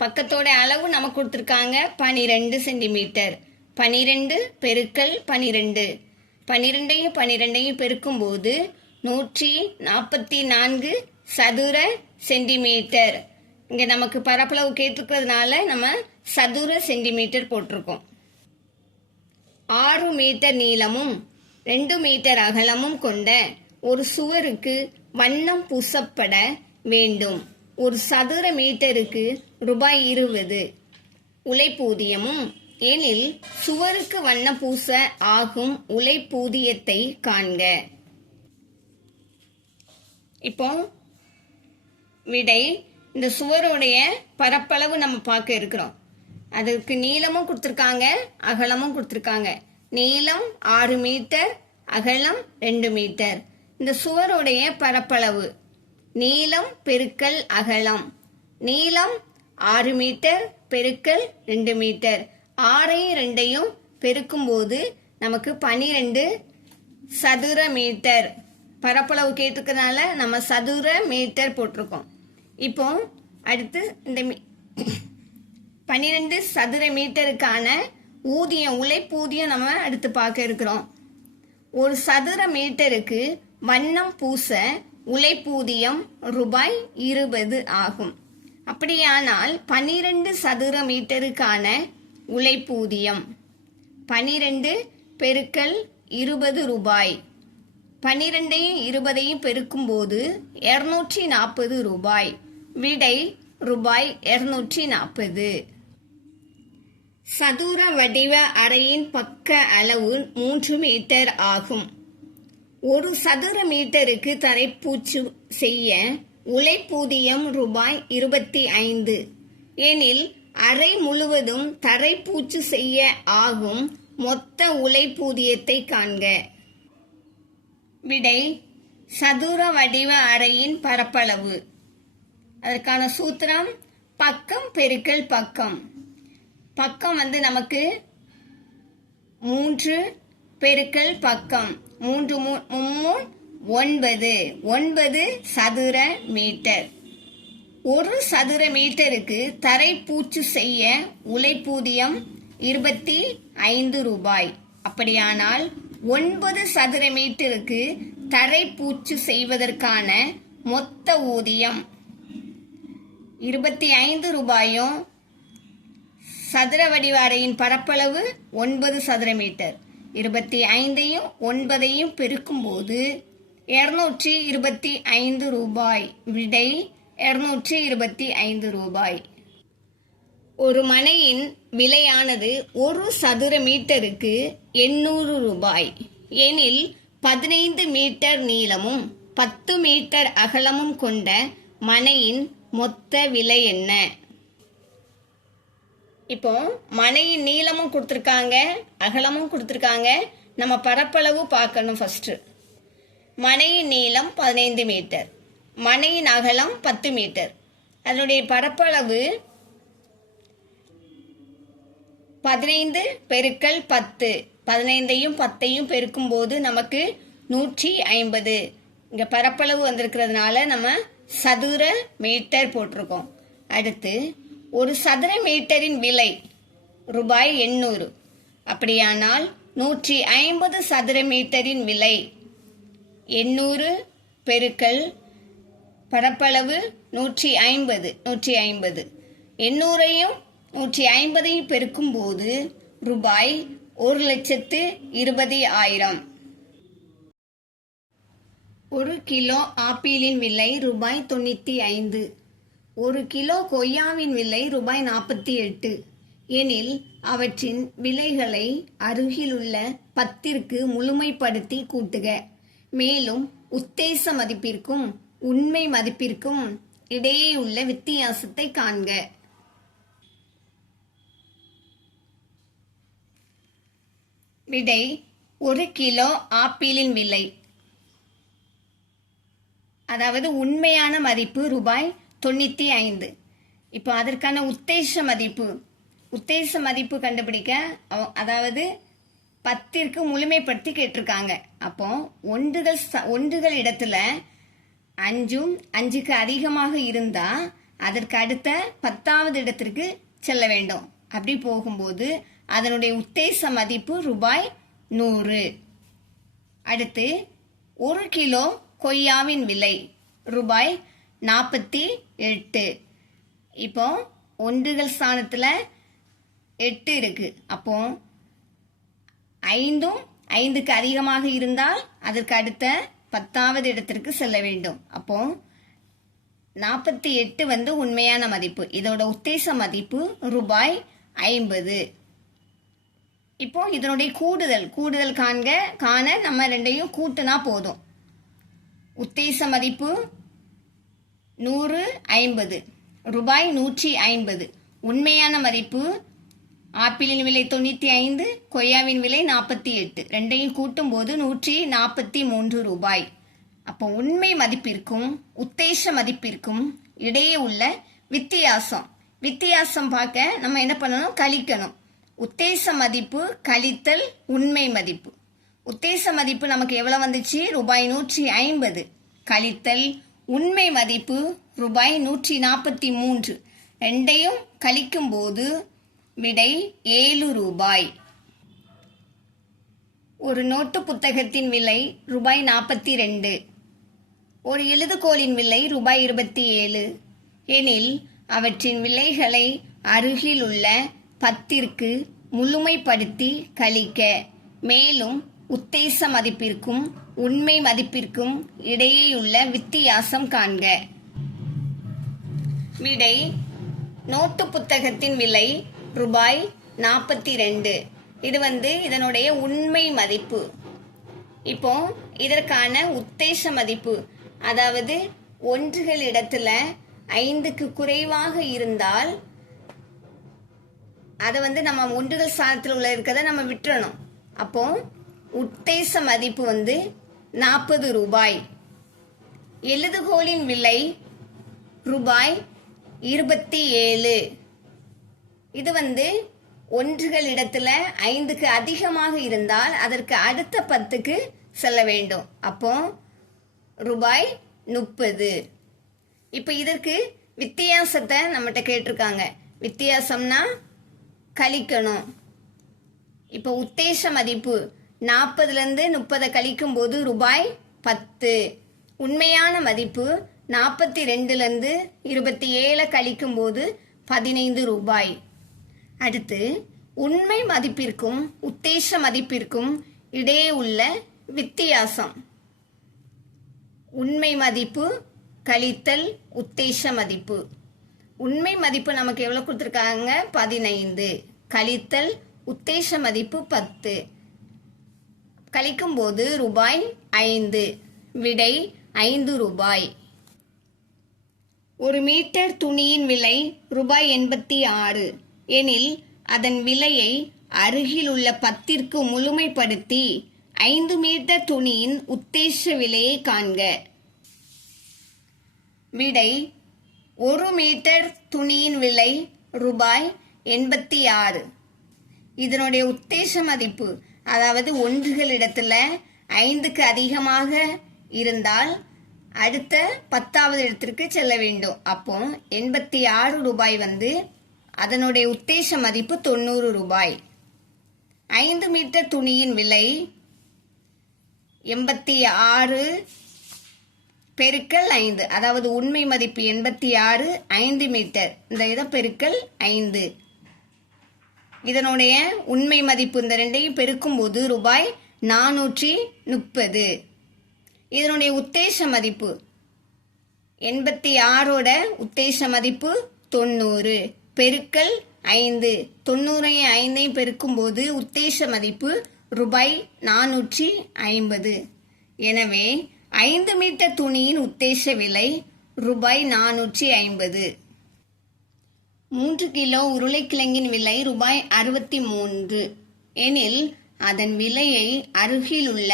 பக்கத்தோட அளவு நமக்கு கொடுத்துருக்காங்க 12 சென்டிமீட்டர். 12 பெருக்கல் 12. 12ஐயும் 12ஐயும் பெருக்கும்போது 144 சதுர சென்டிமீட்டர். இங்கே நமக்கு பரப்பளவு கேட்டிருக்கிறதுனால நம்ம சதுர சென்டிமீட்டர் போட்டிருக்கோம். 6 மீட்டர் நீளமும் 2 மீட்டர் அகலமும் கொண்ட ஒரு சுவருக்கு வண்ணம் பூசப்பட வேண்டும். ஒரு சதுர மீட்டருக்கு ரூபாய் 20 உழைப்பூதியமும் எனில் சுவருக்கு வண்ணம் பூச ஆகும் உழைப்பூதியத்தை காண்க. இப்போ விடை இந்த சுவருடைய பரப்பளவு நம்ம பார்க்க இருக்கிறோம். அதுக்கு நீளமும் கொடுத்துருக்காங்க, அகலமும் கொடுத்துருக்காங்க. நீளம் 6 மீட்டர், அகலம் 2 மீட்டர். இந்த சுவருடைய பரப்பளவு நீளம் பெருக்கல் அகலம். நீளம் 6 மீட்டர் பெருக்கல் 2 மீட்டர். 6ஐயும் 2ஐயும் பெருக்கும்போது நமக்கு 12 சதுர மீட்டர். பரப்பளவு கேட்டிருக்கிறதுனால நம்ம சதுர மீட்டர் போட்டிருக்கோம். இப்போ அடுத்து இந்த 12 சதுர மீட்டருக்கான உழைப்பூதியம் நம்ம அடுத்து பார்க்க இருக்கிறோம். ஒரு சதுர மீட்டருக்கு வண்ணம் பூச உழைப்பூதியம் ரூபாய் 20 ஆகும். அப்படியானால் 12 சதுர மீட்டருக்கான உழைப்பூதியம் 12 பெருக்கல் 20 ரூபாய். 12ஐயும் 20ஐயும் பெருக்கும்போது 240 ரூபாய். விடை ரூபாய் 240. சதுர வடிவ அறையின் பக்க அளவு 3 மீட்டர் ஆகும். ஒரு சதுர மீட்டருக்கு தரைப்பூச்சு செய்ய உழைப்பூதியம் ரூபாய் 25 எனில் அறை முழுவதும் தரைப்பூச்சு செய்ய ஆகும் மொத்த உழைப்பூதியத்தை காண்க. விடை சதுர வடிவ அறையின் பரப்பளவு. அதற்கான சூத்திரம் பக்கம் பெருக்கல் பக்கம். பக்கம் நமக்கு 3 பெருக்கல் பக்கம். 3 3 9 சதுர மீட்டர். ஒரு சதுர மீட்டருக்கு தரைப்பூச்சு செய்ய உழைப்பூதியம் 25 ரூபாய். அப்படியானால் 9 சதுர மீட்டருக்கு தரைப்பூச்சு செய்வதற்கான மொத்த ஊதியம் 25 ரூபாயும். சதுர வடிவ அறையின் பரப்பளவு 9 சதுர மீட்டர். 25ஐயும் 9ஐயும் பெருக்கும்போது 225 ரூபாய். விடை 225 ரூபாய். ஒரு மனையின் விலையானது ஒரு சதுர மீட்டருக்கு 800 ரூபாய் எனில் 15 மீட்டர் நீளமும் 10 மீட்டர் அகலமும் கொண்ட மனையின் மொத்த விலை என்ன? இப்போ மனையின் நீளமும் கொடுத்துருக்காங்க, அகலமும் கொடுத்துருக்காங்க. நம்ம பரப்பளவு பார்க்கணும். ஃபர்ஸ்ட் மனையின் நீளம் 15 மீட்டர், மனையின் அகலம் 10 மீட்டர். அதனுடைய பரப்பளவு 15 பெருக்கல் 10. 15ஐயும் 10ஐயும் பெருக்கும்போது நமக்கு 150. இங்கே பரப்பளவு வந்திருக்கிறதுனால நம்ம சதுர மீட்டர் போட்டிருக்கோம். அடுத்து ஒரு சதுர மீட்டரின் விலை ரூபாய் 800. அப்படியானால் 150 சதுர மீட்டரின் விலை 800 பெருக்கல் பரப்பளவு 150. 800ஐயும் 150ஐயும் பெருக்கும்போது ரூபாய் 1,20,000. ஒரு கிலோ ஆப்பிளின் விலை ரூபாய் 95. ஒரு கிலோ கொய்யாவின் விலை ரூபாய் 48 எனில் அவற்றின் விலைகளை அருகிலுள்ள 10ற்கு முழுமைப்படுத்தி கூட்டுக. மேலும் உத்தேச மதிப்பிற்கும் உண்மை மதிப்பிற்கும் இடையே உள்ள வித்தியாசத்தை காண்க. விடை: ஒரு கிலோ ஆப்பிளின் விலை, அதாவது உண்மையான மதிப்பு ரூபாய் 95. இப்போ அதற்கான உத்தேச மதிப்பு கண்டுபிடிக்க அதாவது 10ற்கு முழுமைப்படுத்தி கேட்டிருக்காங்க. அப்போ ஒன்றுகள் இடத்துல 5க்கு அதிகமாக இருந்தா அதற்கு அடுத்த 10வது இடத்திற்கு செல்ல வேண்டும். அப்படி போகும்போது அதனுடைய உத்தேச மதிப்பு ரூபாய் 100. அடுத்து ஒரு கிலோ கொய்யாவின் விலை ரூபாய் 48. இப்போ ஒன்றுகள் ஸ்தானத்துல 8 இருக்கு. அப்போ 5க்கு அதிகமாக இருந்தால் அதற்கு அடுத்த 10வது இடத்திற்கு செல்ல வேண்டும். அப்போ 48 உண்மையான மதிப்பு. இதோட உத்தேச மதிப்பு ரூபாய் 50. இப்போ இதனுடைய கூடுதல் காண நம்ம ரெண்டையும் கூட்டினா போதும். உத்தேச மதிப்பு 100, 50 ரூபாய் 150. உண்மையான மதிப்பு ஆப்பிளின் விலை 95, கொய்யாவின் விலை 48. ரெண்டையும் கூட்டும் போது 143 ரூபாய். அப்போ உண்மை மதிப்பிற்கும் உத்தேச மதிப்பிற்கும் இடையே உள்ள வித்தியாசம் பார்க்க நம்ம என்ன பண்ணணும்? கழிக்கணும். உத்தேச மதிப்பு கழித்தல் உண்மை மதிப்பு. உத்தேச மதிப்பு நமக்கு எவ்வளவு வந்துச்சு? ரூபாய் 150 கழித்தல் உண்மை மதிப்பு ரூபாய் 143. ரெண்டையும் கழிக்கும் போது விடை 7 ரூபாய். ஒரு நோட்டு புத்தகத்தின் விலை ரூபாய் 42. ஒரு எழுதுகோலின் விலை ரூபாய் 27 எனில் அவற்றின் விலைகளை அருகில் உள்ள 10ற்கு முழுமைப்படுத்தி கழிக்க. மேலும் உத்தேச மதிப்பிற்கும் உண்மை மதிப்பிற்கும் இடையேயுள்ள வித்தியாசம் காண்க. விடை: நோட்டு புத்தகத்தின் விலை ரூபாய் 42. இது இதனுடைய உண்மை மதிப்பு. இப்போ இதற்கான உத்தேச மதிப்பு, அதாவது ஒன்றுகள் இடத்துல 5க்கு குறைவாக இருந்தால் அதை நம்ம ஒன்றுகள் ஸ்தானத்தில் இருக்கிறத நம்ம விட்டுறணும். அப்போ உத்தேச மதிப்பு 40 ரூபாய். எழுதுகோலின் விலை ரூபாய் 27. இது ஒன்றுகள் இடத்துல 5க்கு அதிகமாக இருந்தால் அதற்கு அடுத்த 10க்கு செல்ல வேண்டும். அப்போ ரூபாய் 30. இப்போ இதற்கு வித்தியாசத்தை நம்மகிட்ட கேட்டிருக்காங்க. வித்தியாசம்னா கழிக்கணும். இப்போ உத்தேச மதிப்பு 40லேருந்து 30 கழிக்கும் போது ரூபாய் 10. உண்மையான மதிப்பு 42லேருந்து 27 கழிக்கும் போது 15 ரூபாய். அடுத்து உண்மை மதிப்பிற்கும் உத்தேச மதிப்பிற்கும் இடையே உள்ள வித்தியாசம். உண்மை மதிப்பு கழித்தல் உத்தேச மதிப்பு. உண்மை மதிப்பு நமக்கு எவ்வளவு கொடுத்துருக்காங்க? 15 கழித்தல் உத்தேச மதிப்பு 10. கழிக்கும் போது ரூபாய் 5. விடை 5 ரூபாய். ஒரு மீட்டர் துணியின் விலை ரூபாய் 86 எனில் அதன் விலையை அருகில் உள்ள 10ற்கு முழுமைப்படுத்தி 5 மீட்டர் துணியின் உத்தேச விலையை காண்க. விடை: 1 மீட்டர் துணியின் விலை ரூபாய் 86. இதனுடைய உத்தேச மதிப்பு, அதாவது ஒன்றுகள் இடத்துல 5க்கு அதிகமாக இருந்தால் அடுத்த 10வது இடத்திற்கு செல்ல வேண்டும். அப்போ 86 ரூபாய் அதனுடைய உத்தேச மதிப்பு 90 ரூபாய். 5 மீட்டர் துணியின் விலை 86 பெருக்கல் 5, அதாவது உண்மை மதிப்பு 86, 5 மீட்டர் இந்த இதை பெருக்கல் 5. இதனுடைய உண்மை மதிப்பு இந்த ரெண்டையும் பெருக்கும் போது ரூபாய் 430. இதனுடைய உத்தேச மதிப்பு 86ஓட உத்தேச மதிப்பு 90 பெருக்கல் 5. 90 5 பெருக்கும் போது உத்தேச மதிப்பு ரூபாய் 450. எனவே 5 மீட்டர் துணியின் உத்தேச விலை ரூபாய் 450. 3 கிலோ உருளைக்கிழங்கின் விலை ரூபாய் 63 எனில் அதன் விலையை அருகிலுள்ள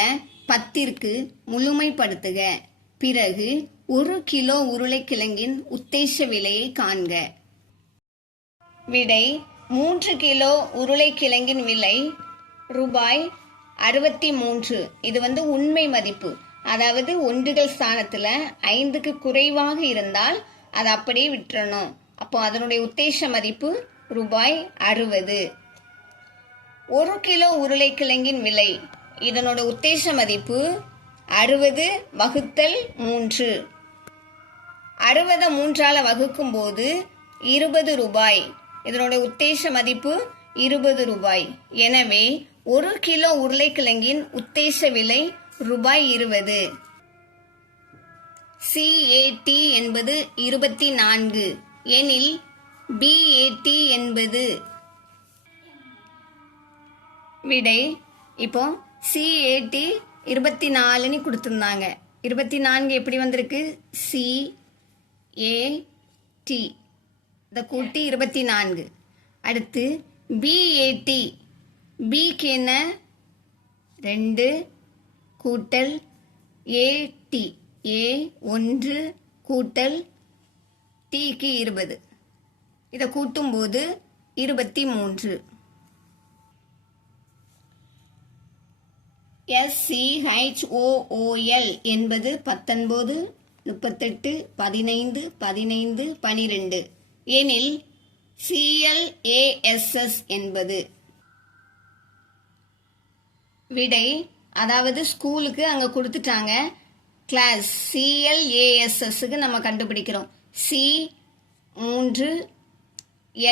10ற்கு முழுமைப்படுத்துக. பிறகு 1 கிலோ உருளைக்கிழங்கின் உத்தேச விலையை காண்க. விடை 3 கிலோ உருளைக்கிழங்கின் விலை ரூபாய் 63. இது உண்மை மதிப்பு. அதாவது ஒன்றுகள் ஸ்தானத்தில் 5க்கு குறைவாக இருந்தால் அதை அப்படியே விட்டுறணும். அப்போ அதனுடைய உத்தேச மதிப்பு ரூபாய் 60. 1 கிலோ உருளைக்கிழங்கின் விலை இதனோட உத்தேச மதிப்பு 60 வகுத்தல் 3. 60 3ஆல் வகுக்கும் போது 20 ரூபாய். இதனோட உத்தேச மதிப்பு 20 ரூபாய். எனவே 1 கிலோ உருளைக்கிழங்கின் உத்தேச விலை ரூபாய் 20. CAT என்பது 24 எனில் BAT என்பது விடை. இப்போ CAT 24ன்னு கொடுத்துருந்தாங்க. 24 எப்படி வந்திருக்கு? CAT இதை கூட்டி 24. அடுத்து BAT Bக்கு என்ன? 2 கூட்டல் AT A1 கூட்டல் Tக்கு 20. இதை கூட்டும்போது 23. SCHOOL என்பது 19 38 15 15 12 எனில் CLASS என்பது விடை. அதாவது ஸ்கூலுக்கு அங்கே கொடுத்துட்டாங்க. கிளாஸ் CLASSக்கு நம்ம கண்டுபிடிக்கிறோம். C 3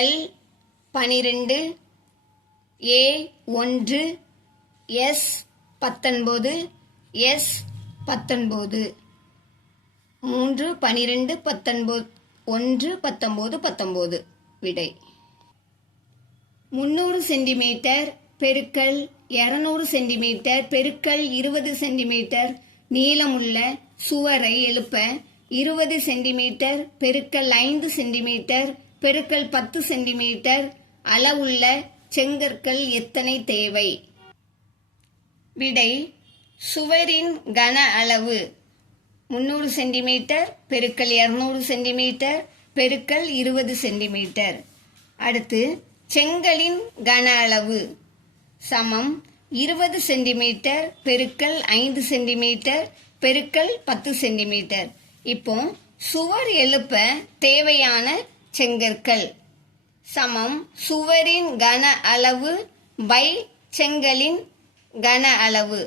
L 12 A 1 S 19 S 19 3 12 19 1 19 19 விடை. 300 சென்டிமீட்டர் பெருக்கல் 200 சென்டிமீட்டர் பெருக்கல் 20 சென்டிமீட்டர் நீளமுள்ள சுவரை எழுப்ப 20 சென்டிமீட்டர் பெருக்கல் 5 சென்டிமீட்டர் பெருக்கல் 10 சென்டிமீட்டர் அளவுள்ள செங்கற்கள் எத்தனை தேவை? விடை. சுவரின் கன அளவு 300 சென்டிமீட்டர் பெருக்கல் 200 சென்டிமீட்டர் பெருக்கல் 20 சென்டிமீட்டர். அடுத்து செங்கலின் கன அளவு சமம் 20 சென்டிமீட்டர் பெருக்கல் 5 சென்டிமீட்டர் பெருக்கல் 10 சென்டிமீட்டர். இப்போ சுவர் எழுப்ப தேவையான செங்கற்கள் சமம் சுவரின் கன அளவு பை செங்கலின் கன அளவு.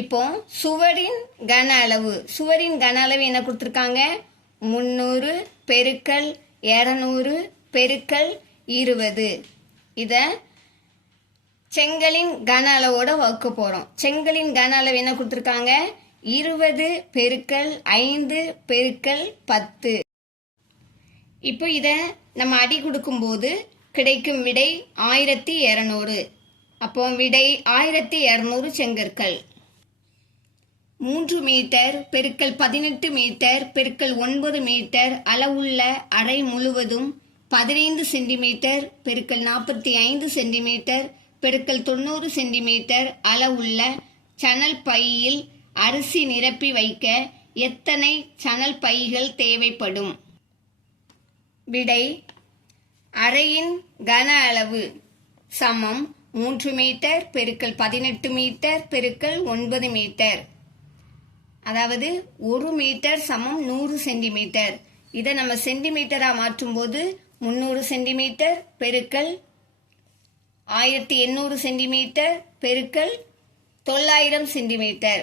இப்போ சுவரின் கன அளவு என்ன கொடுத்துருக்காங்க? 300 பெருக்கல் 200 பெருக்கல் 20. இதை செங்கலின் கன அளவோட வகுக்க போகிறோம். செங்கலின் கன அளவு என்ன கொடுத்துருக்காங்க? 20 பெருக்கல் 5 பெருக்கல் 10. இப்போ இதை நம்ம அடி கொடுக்கும்போது கிடைக்கும் விடை 1200. அப்போ விடை 1200 செங்கற்கள். 3 மீட்டர் பெருக்கல் 18 மீட்டர் பெருக்கல் 9 மீட்டர் அளவுள்ள அறை முழுவதும் 15 சென்டிமீட்டர் பெருக்கல் 45 சென்டிமீட்டர் பெருக்கல் 90 சென்டிமீட்டர் அளவுள்ள சணல் பையில் அரிசி நிரப்பி வைக்க எத்தனை சணல் பைகள் தேவைப்படும்? விடை. அறையின் கன அளவு சமம் 3 மீட்டர் பெருக்கல் 18 மீட்டர் பெருக்கல் 9 மீட்டர். அதாவது 1 மீட்டர் சமம் 100 சென்டிமீட்டர். இதை நம்ம சென்டிமீட்டரா மாற்றும் போது 300 சென்டிமீட்டர் பெருக்கல் 1800 சென்டிமீட்டர் பெருக்கல் 900 சென்டிமீட்டர்.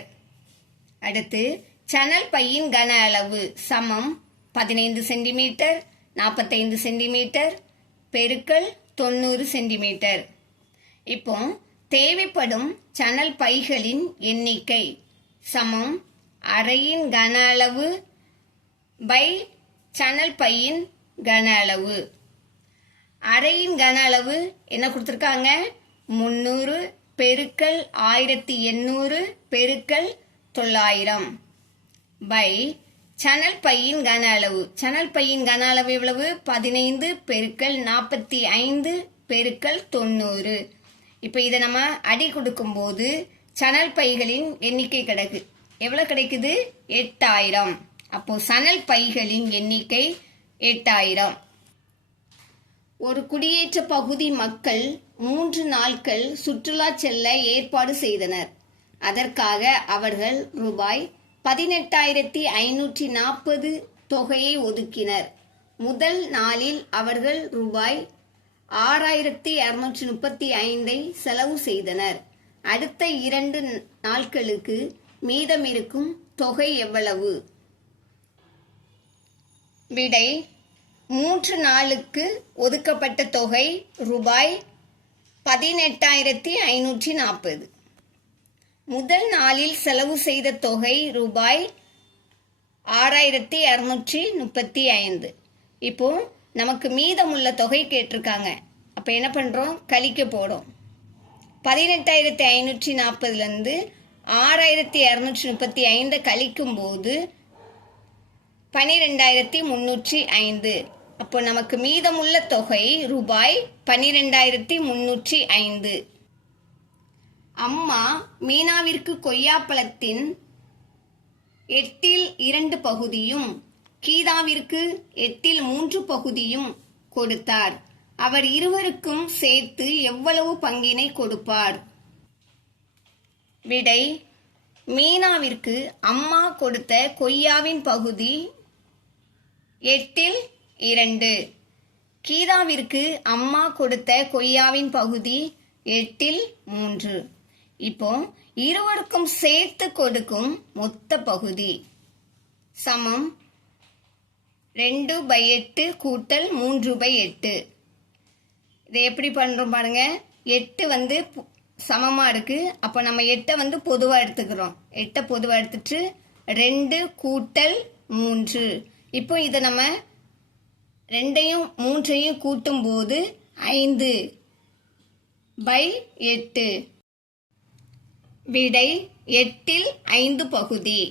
அடுத்து சணல் பையின் கன அளவு சமம் 15 சென்டிமீட்டர் 45 சென்டிமீட்டர் பெருக்கல் 90 சென்டிமீட்டர். இப்போ தேவைப்படும் சணல் பைகளின் எண்ணிக்கை சமம் அறையின் கன அளவு பை சணல் பையின் கன அளவு. அறையின் கன அளவு என்ன கொடுத்துருக்காங்க? 300 பெருக்கல் 1800 பெருக்கல் 900 பை சணல் பையின் கன அளவு. சணல் பையின் கன அளவு எவ்வளவு? 15 பெருக்கல் 45 பெருக்கல் 90. இப்போ இதை நம்ம அடி கொடுக்கும்போது சணல் பைகளின் எண்ணிக்கை எவ்வளவு கிடைக்குது? 8000. அப்போ சணல் பைகளின் எண்ணிக்கை 8000. ஒரு குடியேற்ற பகுதி மக்கள் 3 நாட்கள் சுற்றுலா செல்ல ஏற்பாடு செய்தனர். அதற்காக அவர்கள் ரூபாய் 18,540 தொகையை ஒதுக்கினர். முதல் நாளில் அவர்கள் ரூபாய் 6,235 செலவு செய்தனர். அடுத்த 2 நாட்களுக்கு மீதமிருக்கும் தொகை எவ்வளவு? விடை 3 நாளுக்கு ஒதுக்கப்பட்ட தொகை ரூபாய் 18,540. முதல் நாளில் செலவு செய்த தொகை ரூபாய் 6,235. இப்போ நமக்கு மீதமுள்ள தொகை கேட்டிருக்காங்க. அப்போ என்ன பண்ணுறோம்? கழிக்க போடும். 18,540லேருந்து 6,235 கழிக்கும் போது 12,305. அப்போ நமக்கு மீதமுள்ள தொகை ரூபாய் 12,305. அம்மா மீனாவிற்கு கொய்யாப்பழத்தின் 8/2 பகுதியும் கீதாவிற்கு 8/3 பகுதியும் கொடுத்தார். அவர் இருவருக்கும் சேர்த்து எவ்வளவு பங்கினை கொடுப்பார்? விடை மீனாவிற்கு அம்மா கொடுத்த கொய்யாவின் பகுதி 8/2. கீதாவிற்கு அம்மா கொடுத்த கொய்யாவின் பகுதி 8/3. இப்போ இருவருக்கும் சேர்த்து கொடுக்கும் மொத்த பகுதி சமம் 2/8 கூட்டல் 3/8. இதை எப்படி பண்றோம் பாருங்க. 8 வந்து சமமா இருக்கு. அப்போ நம்ம 8 பொதுவா எடுத்துக்கிறோம். 8 பொதுவா எடுத்துட்டு 2 கூட்டல் 3. இப்போ இதை நம்ம 2யும் 3யும் கூட்டும் போது 5/8. விடை 8/5 பகுதி.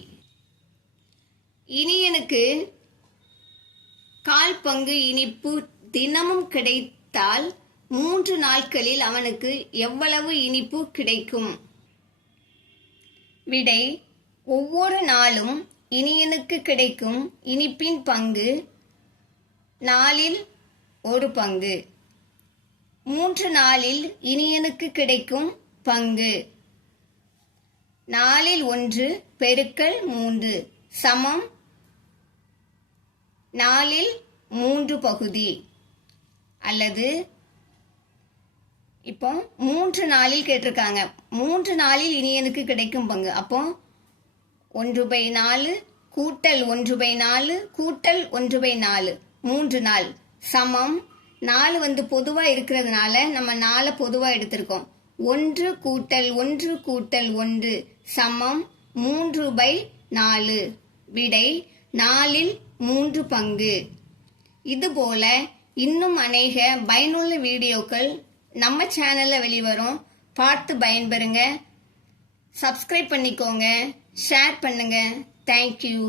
இனியனுக்கு 1/4 பங்கு இனிப்பு தினமும் கிடைத்தால் 3 நாட்களில் அவனுக்கு எவ்வளவு இனிப்பு கிடைக்கும்? விடை ஒவ்வொரு நாளும் இனியனுக்கு கிடைக்கும் இனிப்பின் பங்கு 4/1 பங்கு. 3 நாளில் இனியனுக்கு கிடைக்கும் பங்கு 4/1 பெருக்கல் 3 சமம் 4/3 பகுதி. அல்லது இப்போ 3 நாளில் கேட்டிருக்காங்க. 3 நாளில் இனியனுக்கு கிடைக்கும் பங்கு. அப்போ 1/4 கூட்டல் 1/4 கூட்டல் 1/4 3 நாள் சமம் 4 பொதுவா இருக்கிறதுனால நம்ம 4 பொதுவா எடுத்திருக்கோம். 1 கூட்டல் 1 கூட்டல் 1 சமம் 3/4. விடை 4/3 பங்கு. இதுபோல இன்னும் அநேக பயனுள்ள வீடியோக்கள் நம்ம சேனல்ல வெளிவரும். பார்த்து பயன்பெறுங்க. சப்ஸ்கிரைப் பண்ணிக்கோங்க, ஷேர் பண்ணுங்க. தேங்க்யூ.